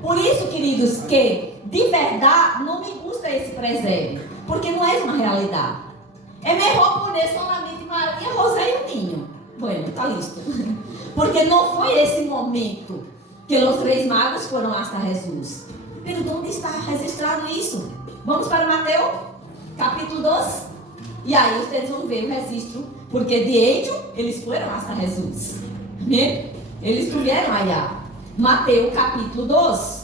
Por isso, queridos, que de verdade não me gusta esse presente, porque não é uma realidade. É melhor poner solamente Maria, José e o ninho. Bueno, está listo. Porque não foi esse momento que os três magos foram hasta Jesus. Pero onde está registrado isso? Vamos para Mateus, capítulo 2. E aí vocês vão ver o registro, porque de hecho eles foram hasta Jesus. Eles estiveram allá. Mateus, capítulo 2.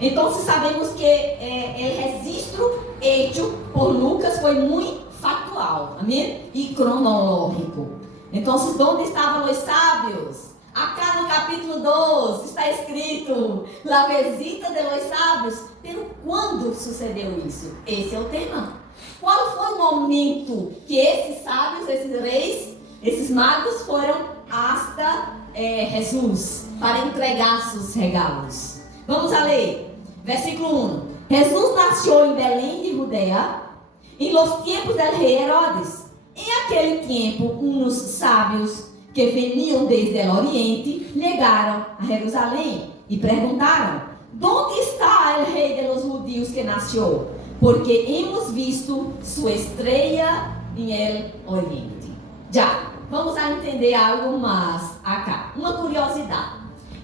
Então, sabemos que o registro hecho por Lucas foi muito factual, amém? E cronológico. Então, onde estavam os sábios? Acá no capítulo 2 está escrito a visita de los sábios. Pero quando sucedeu isso? Esse é o tema. Qual foi o momento que esses sábios, esses reis, esses magos foram hasta Jesus para entregar seus regalos? Vamos a ler. Versículo 1. Jesus nasceu em Belém de Judeia, em los tiempos del rei Herodes. Em aquele tempo, uns sábios que veniam desde o Oriente chegaram a Jerusalém e perguntaram: ¿Dónde está o rei de los judíos que nasceu? Porque hemos visto sua estrela em el Oriente. Já, vamos a entender algo mais acá. Uma curiosidade.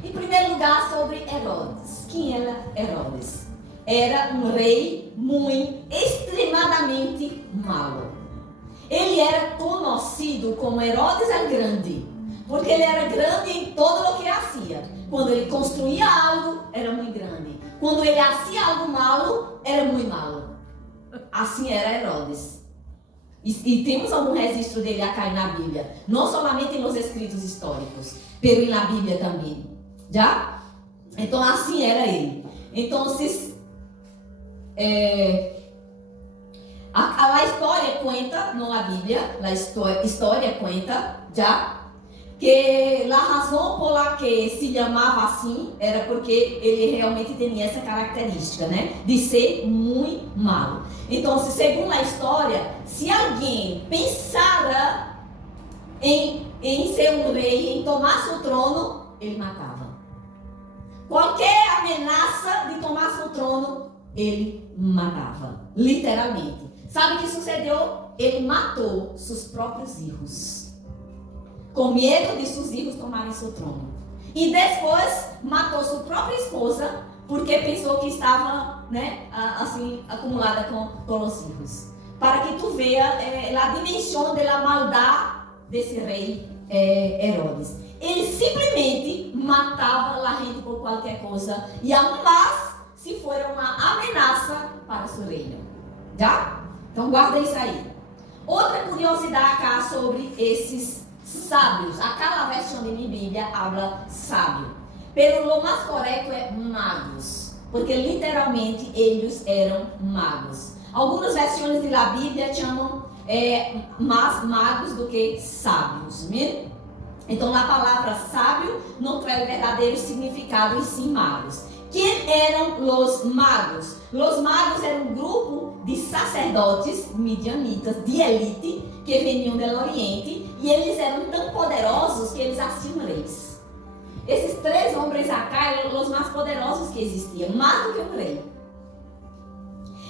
Em primeiro lugar, sobre Herodes. Quem era Herodes? Era um rei muito, extremadamente mau. Ele era conhecido como Herodes el Grande, porque ele era grande em todo o que fazia. Quando ele construía algo, era muito grande. Quando ele fazia algo malo, era muito malo. Assim era Herodes. E temos algum registro dele acá na Bíblia. Não somente nos escritos históricos, mas na Bíblia também. Já? Então, assim era ele. Então, a história conta, não a Bíblia, a história conta, já, que a razão por la que se chamava assim era porque ele realmente tinha essa característica, né, de ser muito malo. Então, segundo a história, se alguém pensara em ser um rei, em tomar seu trono, ele matava. Qualquer ameaça de tomar seu trono, ele matava, literalmente. Sabe o que sucedeu? Ele matou seus próprios filhos, com medo de seus filhos tomarem seu trono. E depois matou sua própria esposa, porque pensou que estava, né, assim, acumulada com os filhos. Para que tu veja a dimensão da maldade desse rei Herodes. Ele simplesmente matava a gente por qualquer coisa, e aún mais se for uma ameaça para seu reino. Já? Então guarda isso aí. Outra curiosidade cá sobre esses sábios. Aquela versão de minha Bíblia habla sábio. Pero o mais correto é magos, porque literalmente eles eram magos. Algumas versões da Bíblia chamam mais magos do que sábios, né? Então a palavra sábio não traz o verdadeiro significado, e sim magos. Quem eram os magos? Os magos eram um grupo de sacerdotes midianitas de elite que vinham do Oriente e eles eram tão poderosos que eles assistiam reis. Esses 3 homens acá eram os mais poderosos que existiam, mais do que um rei.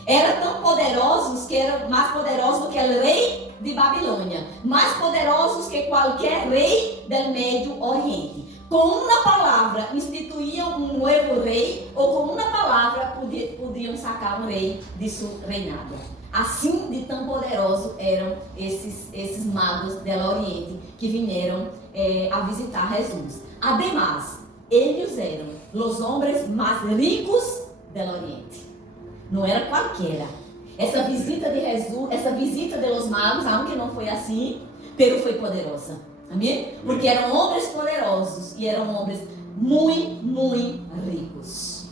Eram tão poderosos que eram mais poderosos do que o rei de Babilônia, mais poderosos que qualquer rei do Médio Oriente. Com uma palavra instituíam um novo rei, ou com uma palavra podiam sacar um rei de seu reinado. Assim de tão poderosos eram esses magos do Oriente que vieram a visitar Jesus. Ademais, eles eram os homens mais ricos do Oriente. Não era qualquer. Essa visita de Jesus, essa visita dos magos, aunque não foi assim, pero foi poderosa. Amém? Porque eram homens poderosos e eram homens muito ricos.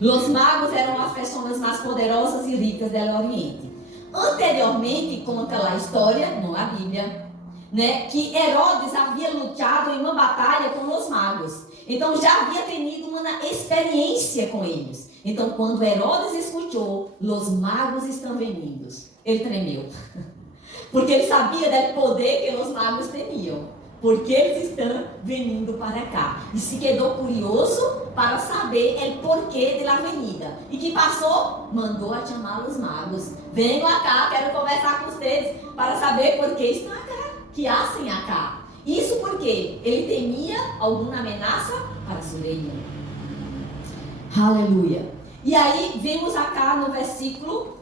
Os magos eram as pessoas mais poderosas e ricas do Oriente. Anteriormente, conta a história, não a Bíblia, né, que Herodes havia lutado em uma batalha com os magos. Então já havia tenido uma experiência com eles. Então quando Herodes escutou, os magos estão vindo, ele tremeu. Porque ele sabia do poder que os magos tinham. Porque eles estão vindo para cá. E se quedou curioso para saber o porquê da venida. E que passou, mandou a chamar os magos. Venham cá, quero conversar com vocês para saber por que estão acá, que hacem acá. Isso porque ele temia alguma ameaça para seu reino. Aleluia. E aí vemos acá no versículo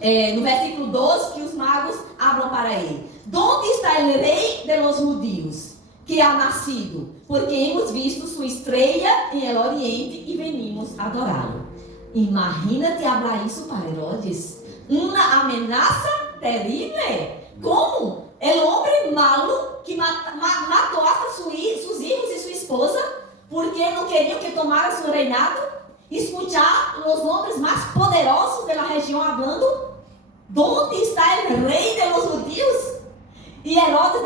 12, que os magos abram para ele. Onde está o rei de los judíos, que ha nascido? Porque hemos visto sua estrela em el oriente e venimos adorá-lo. Imagina-te falar isso para Herodes. Uma ameaça terrível. Como? O homem malo que matou hasta seus filhos e sua esposa, porque não queriam que tomara seu reinado. Escuchar os homens mais poderosos da região falando. Onde está o rei de los judíos? E Herodes,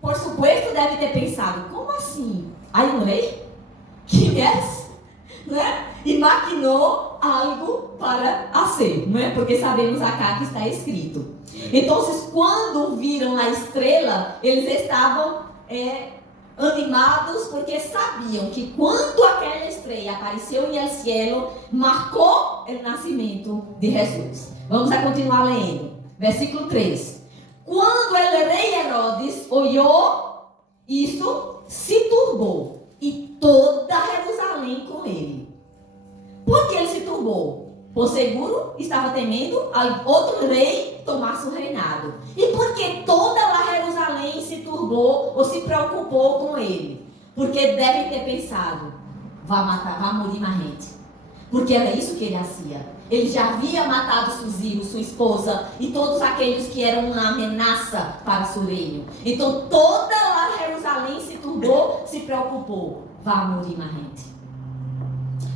por supuesto, deve ter pensado: como assim? Há um rei? Quem é? Né? E maquinou algo para fazer, não é? Porque sabemos acá que está escrito. Então, quando viram a estrela, eles estavam animados, porque sabiam que quando aquela estrela apareceu no céu, marcou o nascimento de Jesus. Vamos a continuar lendo. Versículo 3. Quando o rei Herodes olhou isso, se turbou, e toda Jerusalém com ele. Por que ele se turbou? Por seguro estava temendo outro rei tomar seu reinado. E por que toda a Jerusalém se turbou ou se preocupou com ele? Porque deve ter pensado: vai morir mais gente. Porque era isso que ele fazia. Ele já havia matado seus filhos, sua esposa e todos aqueles que eram uma ameaça para seu reino. Então toda a Jerusalém se turbou, se preocupou: vai morir mais gente.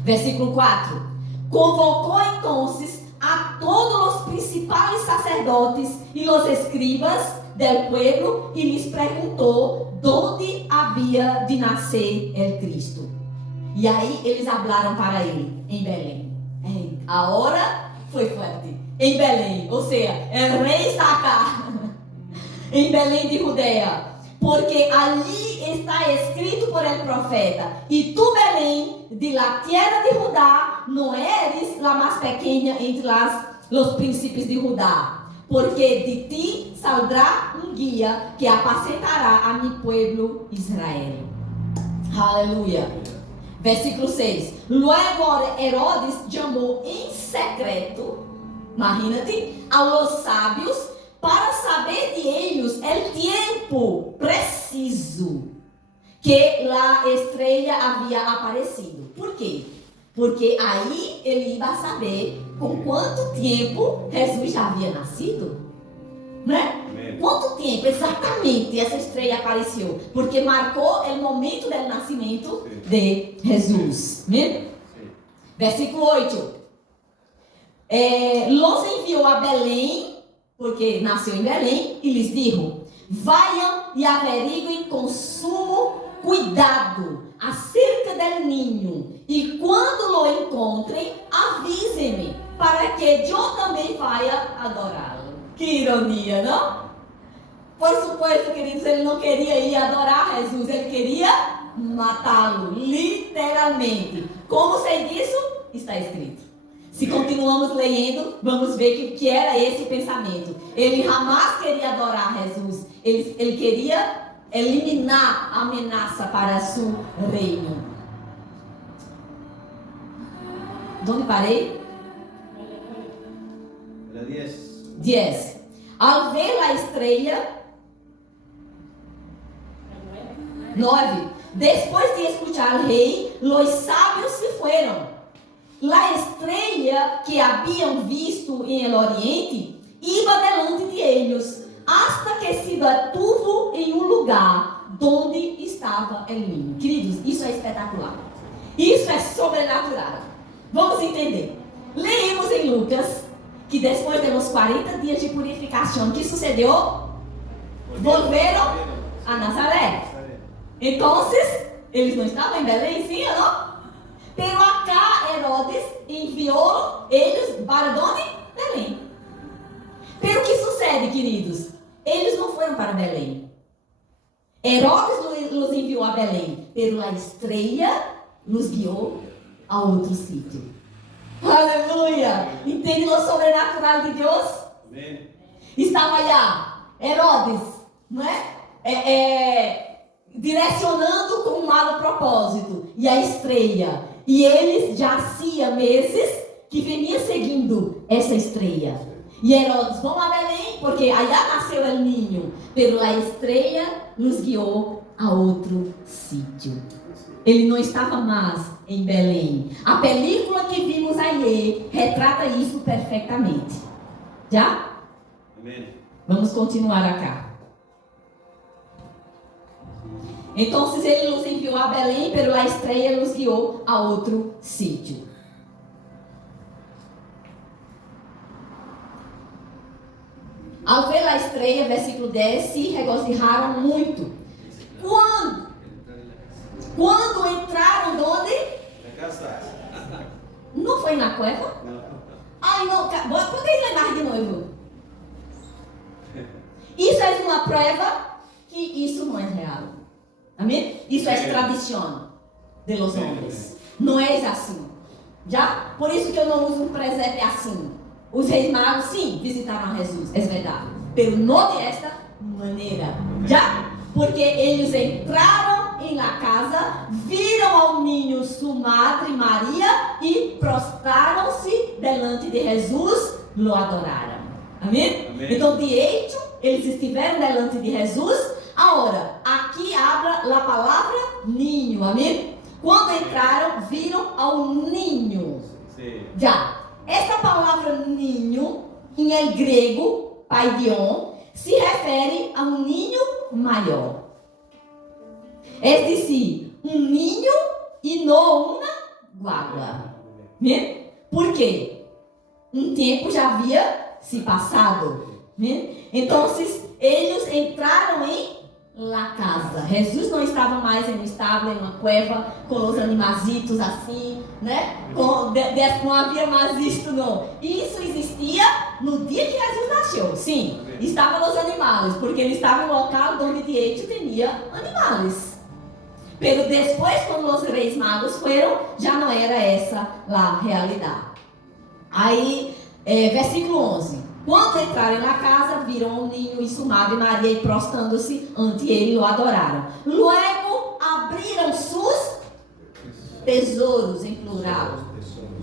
Versículo 4. Convocou então a todos os principais sacerdotes e os escribas do pueblo e lhes perguntou onde havia de nascer o Cristo. E aí eles falaram para ele: em Belém. A hora foi forte. Em Belém, ou seja, o rei está cá. Em Belém de Judeia. Porque ali está escrito por el profeta: e tu, Belém, de la tierra de Judá, não eres la mais pequena entre os príncipes de Judá, porque de ti saldrá um guia que apacentará a mi pueblo Israel. Aleluia. Versículo 6. Luego Herodes chamou em secreto, imagina-te, aos sábios, para saber de eles o tempo preciso que a estrela havia aparecido. Por quê? Porque aí ele ia saber com quanto tempo Jesus já havia nascido. Né? Quanto tempo exatamente essa estrela apareceu? Porque marcou o momento do nascimento de Jesus. Né? Versículo 8. Los enviou a Belém, porque nasceu em Belém, e lhes dijo: vayan e averiguem com sumo cuidado acerca del niño, e quando lo encontrem, avisem-me, para que eu também vaya adorá-lo. Que ironia, não? Por supuesto, queridos, ele não queria ir adorar Jesus, ele queria matá-lo, literalmente. Como sei disso? Está escrito. Se continuamos lendo, vamos ver que era esse pensamento. Ele jamais queria adorar Jesus, ele queria eliminar a ameaça para seu reino. Onde parei? 10. Ao ver a estrela, 9. Después de escuchar al rey, los sabios se fueron. La estrella que habían visto en el oriente iba delante de ellos, hasta que se detuvo em lugar donde estava el niño. Queridos, isso é espetacular. Isso é sobrenatural. Vamos entender. Leemos em Lucas que depois de los 40 dias de purificação, o que sucedeu? Volveram a Nazaré. Então, eles não estavam em Belém, sim ou não? Pero acá Herodes enviou eles para onde? Belém. Pero o que sucede, queridos? Eles não foram para Belém. Herodes os enviou a Belém, pero a estrela nos guiou a outro sítio. Aleluia! Entende o sobrenatural de Deus? Amém. Estava lá Herodes, não é? Direcionando com um mau propósito, e a estrela, e eles já hacía meses que vinha seguindo essa estrela. E Herodes, vão a Belém, porque allá nasceu o ninho, pero a estrela nos guiou a outro sítio. Ele não estava mais em Belém. A película que vimos aí retrata isso perfeitamente. Já? Amém. Vamos continuar acá. Então, ele nos enviou a Belém, pero a estrela nos guiou a outro sítio. Ao ver a estrela, versículo 10, se regocijaram muito. Quando entraram onde? Não foi na cueva? Ai, não. Pode ir lembrar de novo. Isso é uma prova que isso não é real. Amém? Isso é tradição de los homens. Não é assim. Já? Por isso que eu não uso um presépio assim. Os reis magos, sim, visitaram Jesus. É verdade. Pero não desta maneira. Já? Porque eles entraram em la casa, viram ao ninho sua madre Maria e prostraram-se delante de Jesus, lo adoraram. Amém? Amém? Então, direito, eles estiveram delante de Jesus. Agora, aqui habla a palavra ninho, amém? Quando entraram, viram ao ninho. Sim. Já, essa palavra ninho, em el grego, paidion, se refere a um ninho maior. É decir, um ninho e não uma guagua. Né? Por quê? Um tempo já havia se passado. Né? Então, eles entraram em la casa. Jesus não estava mais em um estábulo, em uma cueva, com os animazitos assim, né? Não havia mais isto, não. Isso existia no dia que Jesus nasceu. Sim, estavam os animais, porque ele estava em um local onde de hecho tinha animais. Pero depois, quando os reis magos foram, já não era essa a realidade. Aí, versículo 11. Quando entraram na casa, viram o ninho e sua madre Maria, e prostrando-se ante ele, o adoraram. Logo, abriram seus tesouros, em plural.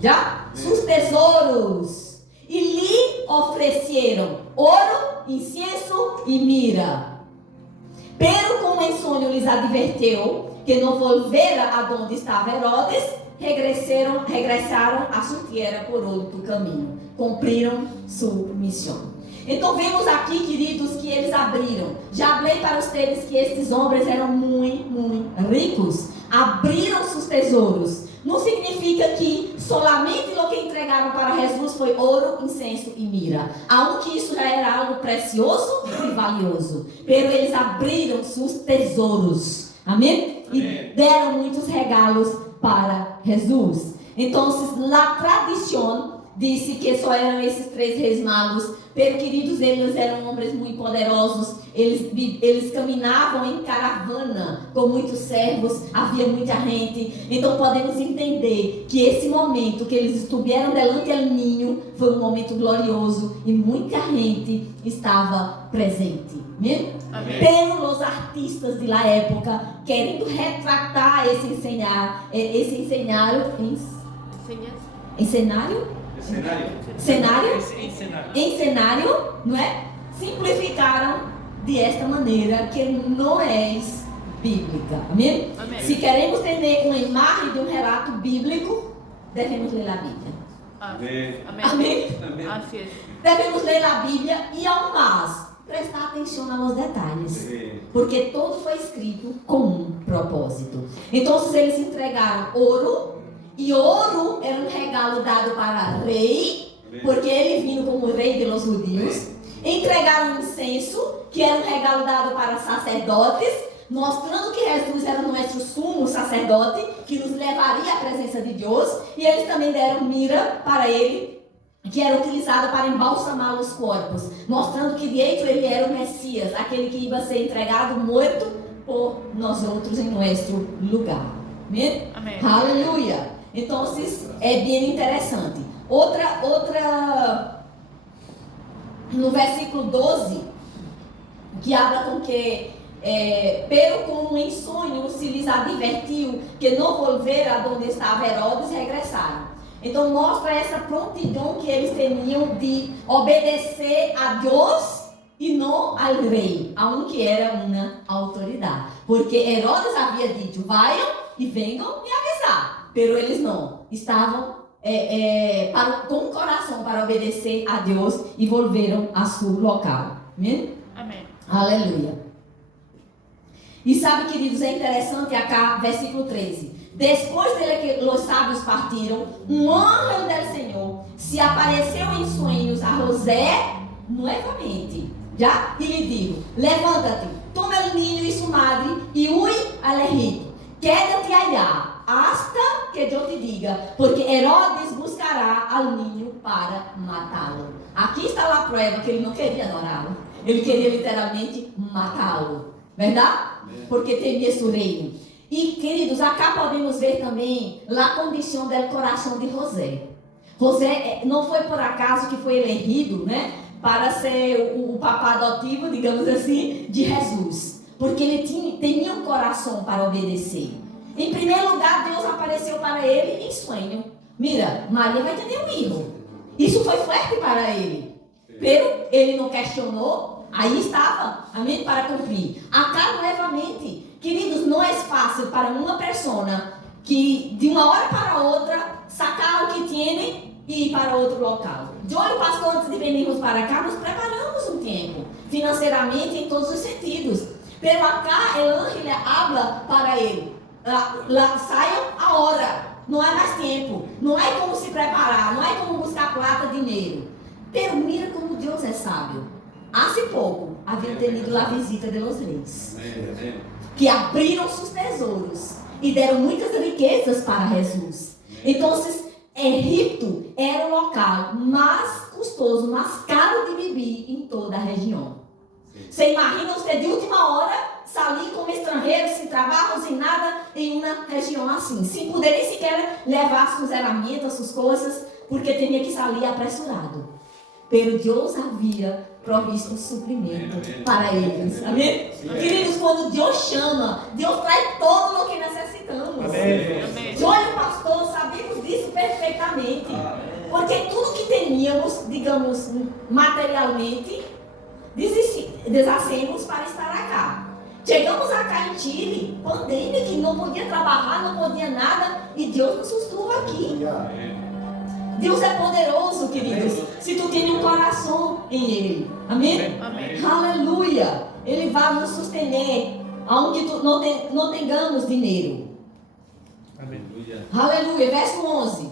Já? Seus tesouros. E lhe ofereceram ouro, incenso e mira. Pero como em sonho lhes adverteu que não volvera aonde estava Herodes, regressaram a sua terra por outro caminho. Cumpriram sua missão. Então vemos aqui, queridos, que eles abriram. Já falei para vocês que estes homens eram muito ricos. Abriram seus tesouros. Não significa que solamente o que entregaram para Jesus foi ouro, incenso e mira. Aunque isso já era algo precioso e valioso. Pero eles abriram seus tesouros. Amém? E deram muitos regalos para Jesus. Então, a tradição disse que só eram esses 3 reis magos. Pero, queridos, eles eram homens muito poderosos. Eles caminhavam em caravana com muitos servos. Havia muita gente. Então, podemos entender que esse momento que eles estiveram delante do ninho foi um momento glorioso. E muita gente estava presente. Amém? Pelos artistas de la época, querendo retratar esse cenário, não é? Simplificaram desta maneira que não é bíblica. Amém? Amém. Se queremos ter uma imagem de um relato bíblico, devemos ler a Bíblia. Amém. Amém? Amém. Assim é. Devemos ler a Bíblia e, ao mais, prestar atenção aos detalhes. Porque tudo foi escrito com um propósito. Então, eles entregaram ouro. E ouro era um regalo dado para rei, porque ele vindo como rei dos judeus. Entregaram incenso, que era um regalo dado para sacerdotes, mostrando que Jesus era o nosso sumo sacerdote, que nos levaria à presença de Deus. E eles também deram mira para ele, que era utilizada para embalsamar os corpos, mostrando que de hecho ele era o Messias, aquele que ia ser entregado morto por nós outros em nosso lugar. Amém? Amém. Aleluia! Então, é bem interessante. Outra, no versículo 12, que habla com que, pero como em sonho se lhes advertiu que não volvera aonde estava Herodes, regressaram. Então, mostra essa prontidão que eles tinham de obedecer a Deus e não ao rei, a um que era uma autoridade. Porque Herodes havia dito, vaiam e venham me avisar. Pero eles não, estavam com o coração para obedecer a Deus e volveram a seu local. Amém? Amém. Aleluia. E sabe, queridos, é interessante acá, versículo 13. Depois de que os sábios partiram, um anjo do Senhor se apareceu em sonhos a José novamente. Já? E lhe digo, levanta-te, toma o ninho e sua madre e ui al Egipto. Quédate allá. Hasta que eu te diga, porque Herodes buscará ao ninho para matá-lo. Aqui está a prova que ele não queria adorá-lo. Ele queria literalmente matá-lo. Verdade? Porque temia seu reino. E, queridos, acá podemos ver também a condição do coração de José. José não foi por acaso que foi elegido, né, para ser o papá adotivo, digamos assim, de Jesus. Porque ele tinha um coração para obedecer. Em primeiro lugar, Deus apareceu para ele em sonho. Mira, Maria vai ter um filho. Isso foi forte para ele. Pero ele não questionou. Aí estava, amém, para cumprir. Acá novamente, queridos, não é fácil para uma pessoa que de uma hora para outra sacar o que tem e ir para outro local. Eu e o pastor, antes de virmos para cá, nos preparamos um tempo, financeiramente, em todos os sentidos. Pero acá, o anjo habla para ele. Saiam a hora, não há mais tempo, não há como se preparar, não há como buscar plata, dinheiro. Pero mira como Deus é sábio. Há pouco haviam tenido a visita de los reis, que abriram seus tesouros e deram muitas riquezas para Jesus. Então, Egipto era o local mais custoso, mais caro de viver em toda a região. Você imagina você de última hora sair como estrangeiro, sem trabalho, sem nada, em uma região assim, sem poder nem sequer levar suas ferramentas, suas coisas, porque tinha que sair apressurado. Pero Deus havia provisto um suprimento para eles. Amém? Queridos, quando Deus chama, Deus traz todo o que necessitamos. Amém. Eu e o pastor sabemos disso perfeitamente. Porque tudo que teníamos, digamos, materialmente, deshacemos para estar acá. Chegamos acá em Chile, pandemia, que não podia trabalhar, não podia nada, e Deus nos sustentou aqui. Deus é poderoso, queridos, se tu tem um coração em Ele. Amém? Amém. Aleluia! Ele vai nos sustentar, aonde não tenhamos dinheiro. Aleluia. Aleluia. Verso 11.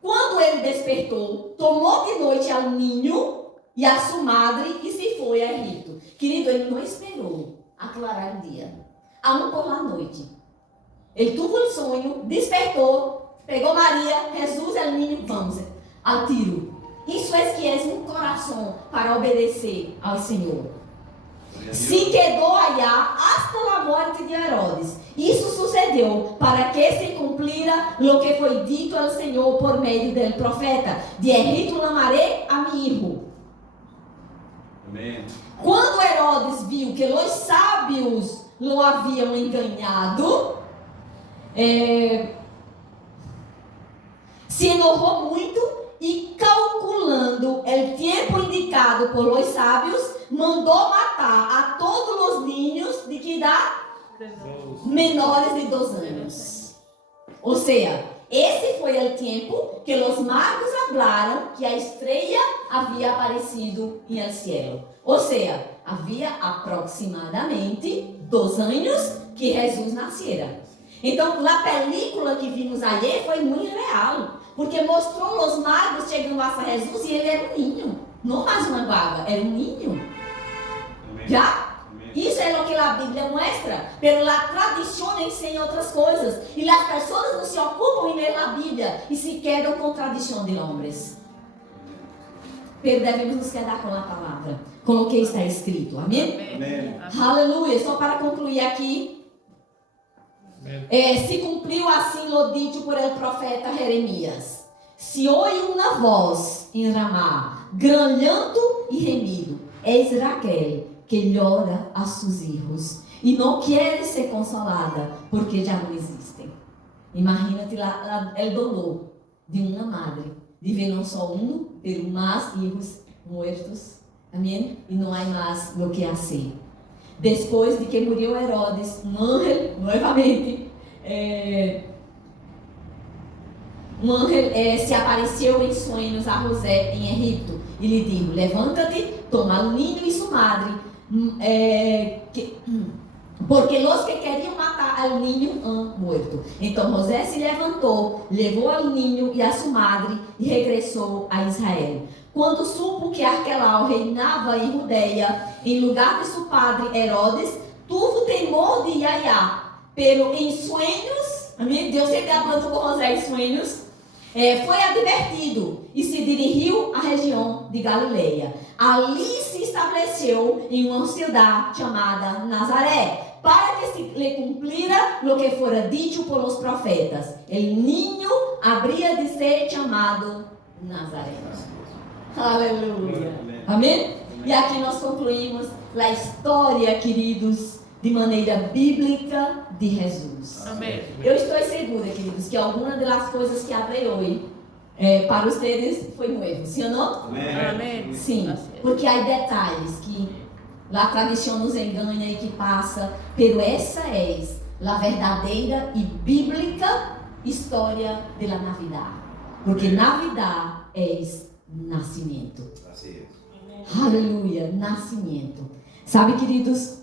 Quando ele despertou, tomou de noite ao ninho e a sua madre e se foi a Egito. Querido, ele não esperou aclarar o dia. Aún por la noite. Ele teve o sonho, despertou, pegou Maria, Jesus é o menino, vamos ao tiro. Isso é que é um coração para obedecer ao Senhor. Se quedou allá hasta a morte de Herodes. Isso sucedeu para que se cumplira o que foi dito ao Senhor por meio do profeta: de Egipto lamaré a mi hijo. Amém. Quando Herodes viu que os sábios o haviam enganado, se enojou muito e, calculando o tempo indicado por os sábios, mandou matar a todos os niños de que idade? Menores de 2 anos. Ou seja, esse foi o tempo que os magos falaram que a estrela havia aparecido no céu. Ou seja, havia aproximadamente 2 anos que Jesus nascera. Então, a película que vimos ali foi muito real, porque mostrou os magos chegando a Jesus e ele era um ninho, não mais uma guava, era um ninho. Já? Isso é o que a Bíblia mostra, pero a tradição ensina outras coisas, e as pessoas não se ocupam em ler a Bíblia e se quedam com tradição de homens. Pero devemos nos quedar com a palavra, com o que está escrito, amém? Amém. Aleluia. Só para concluir aqui, se cumpriu assim o dito por el profeta Jeremias: se ouve uma voz em Ramá, gran llanto e remido, és Raquel que llora a seus filhos e não quer ser consolada porque já não existem. Imagina-te o dolor de uma madre de ver não só mas mais filhos mortos, amém? E não há mais o que fazer. Depois de que muriu Herodes, um anjo, novamente, se apareceu em sonhos a José em Egipto e lhe disse: levanta-te, toma o ninho e sua madre, porque os que queriam matar o ninho han muerto. Então José se levantou, levou o ninho e a sua madre e regressou a Israel. Quando supo que Arquelau reinava em Judeia, em lugar de seu padre Herodes, tuvo temor de Iaiá. Pero em sonhos, Deus sempre falando com José em sonhos, foi advertido e se dirigiu à região de Galileia. Ali se estabeleceu em uma cidade chamada Nazaré, para que se lhe cumprira o que fora dito por os profetas: o ninho haveria de ser chamado Nazaré. Aleluia. Amém? E aqui nós concluímos a história, queridos, de maneira bíblica de Jesus. Amém. Eu estou segura, queridos, que alguma das coisas que falei hoje para vocês foi novo. Sim ou não? Amém. Sim, porque há detalhes que a tradição nos engana e que passa, pero essa é a verdadeira e bíblica história da Navidad. Porque Navidad é nascimento. Aleluia, nascimento. Sabe, queridos,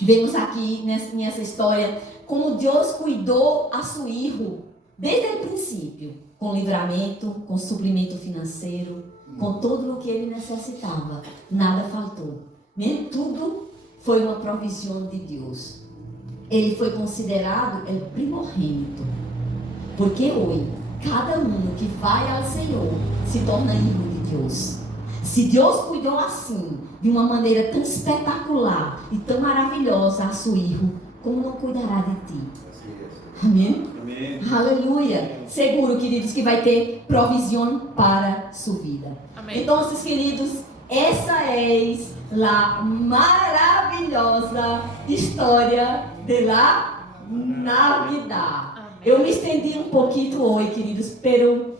vemos aqui nessa história como Deus cuidou a seu filho desde o princípio, com livramento, com suprimento financeiro, com tudo o que ele necessitava. Nada faltou. Nem tudo foi uma provisão de Deus. Ele foi considerado o primogênito. Porque hoje, cada um que vai ao Senhor se torna filho de Deus. Se Deus cuidou assim, de uma maneira tão espetacular e tão maravilhosa a seu filho, como não cuidará de ti? Amém? Amém. Aleluia. Seguro, queridos, que vai ter provisão para sua vida. Amém. Então, queridos, essa é a maravilhosa história da Navidad. Eu me estendi um pouquinho hoje, queridos, pero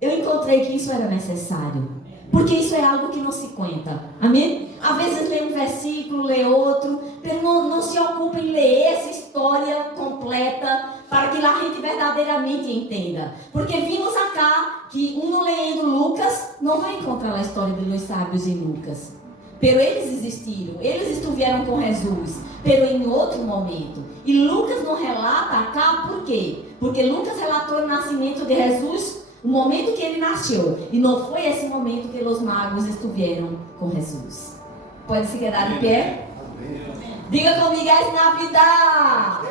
eu encontrei que isso era necessário. Porque isso é algo que não se conta. Amém? Às vezes lê um versículo, lê outro, mas não se ocupa em ler essa história completa para que a gente verdadeiramente entenda. Porque vimos acá que lendo Lucas não vai encontrar a história dos sábios em Lucas. Pero eles existiram, eles estiveram com Jesus, pero em outro momento. E Lucas não relata acá por quê? Porque Lucas relatou o nascimento de Jesus, o momento que ele nasceu, e não foi esse momento que os magos estiveram com Jesus. Pode se quedar de pé? Diga comigo, é Navidad.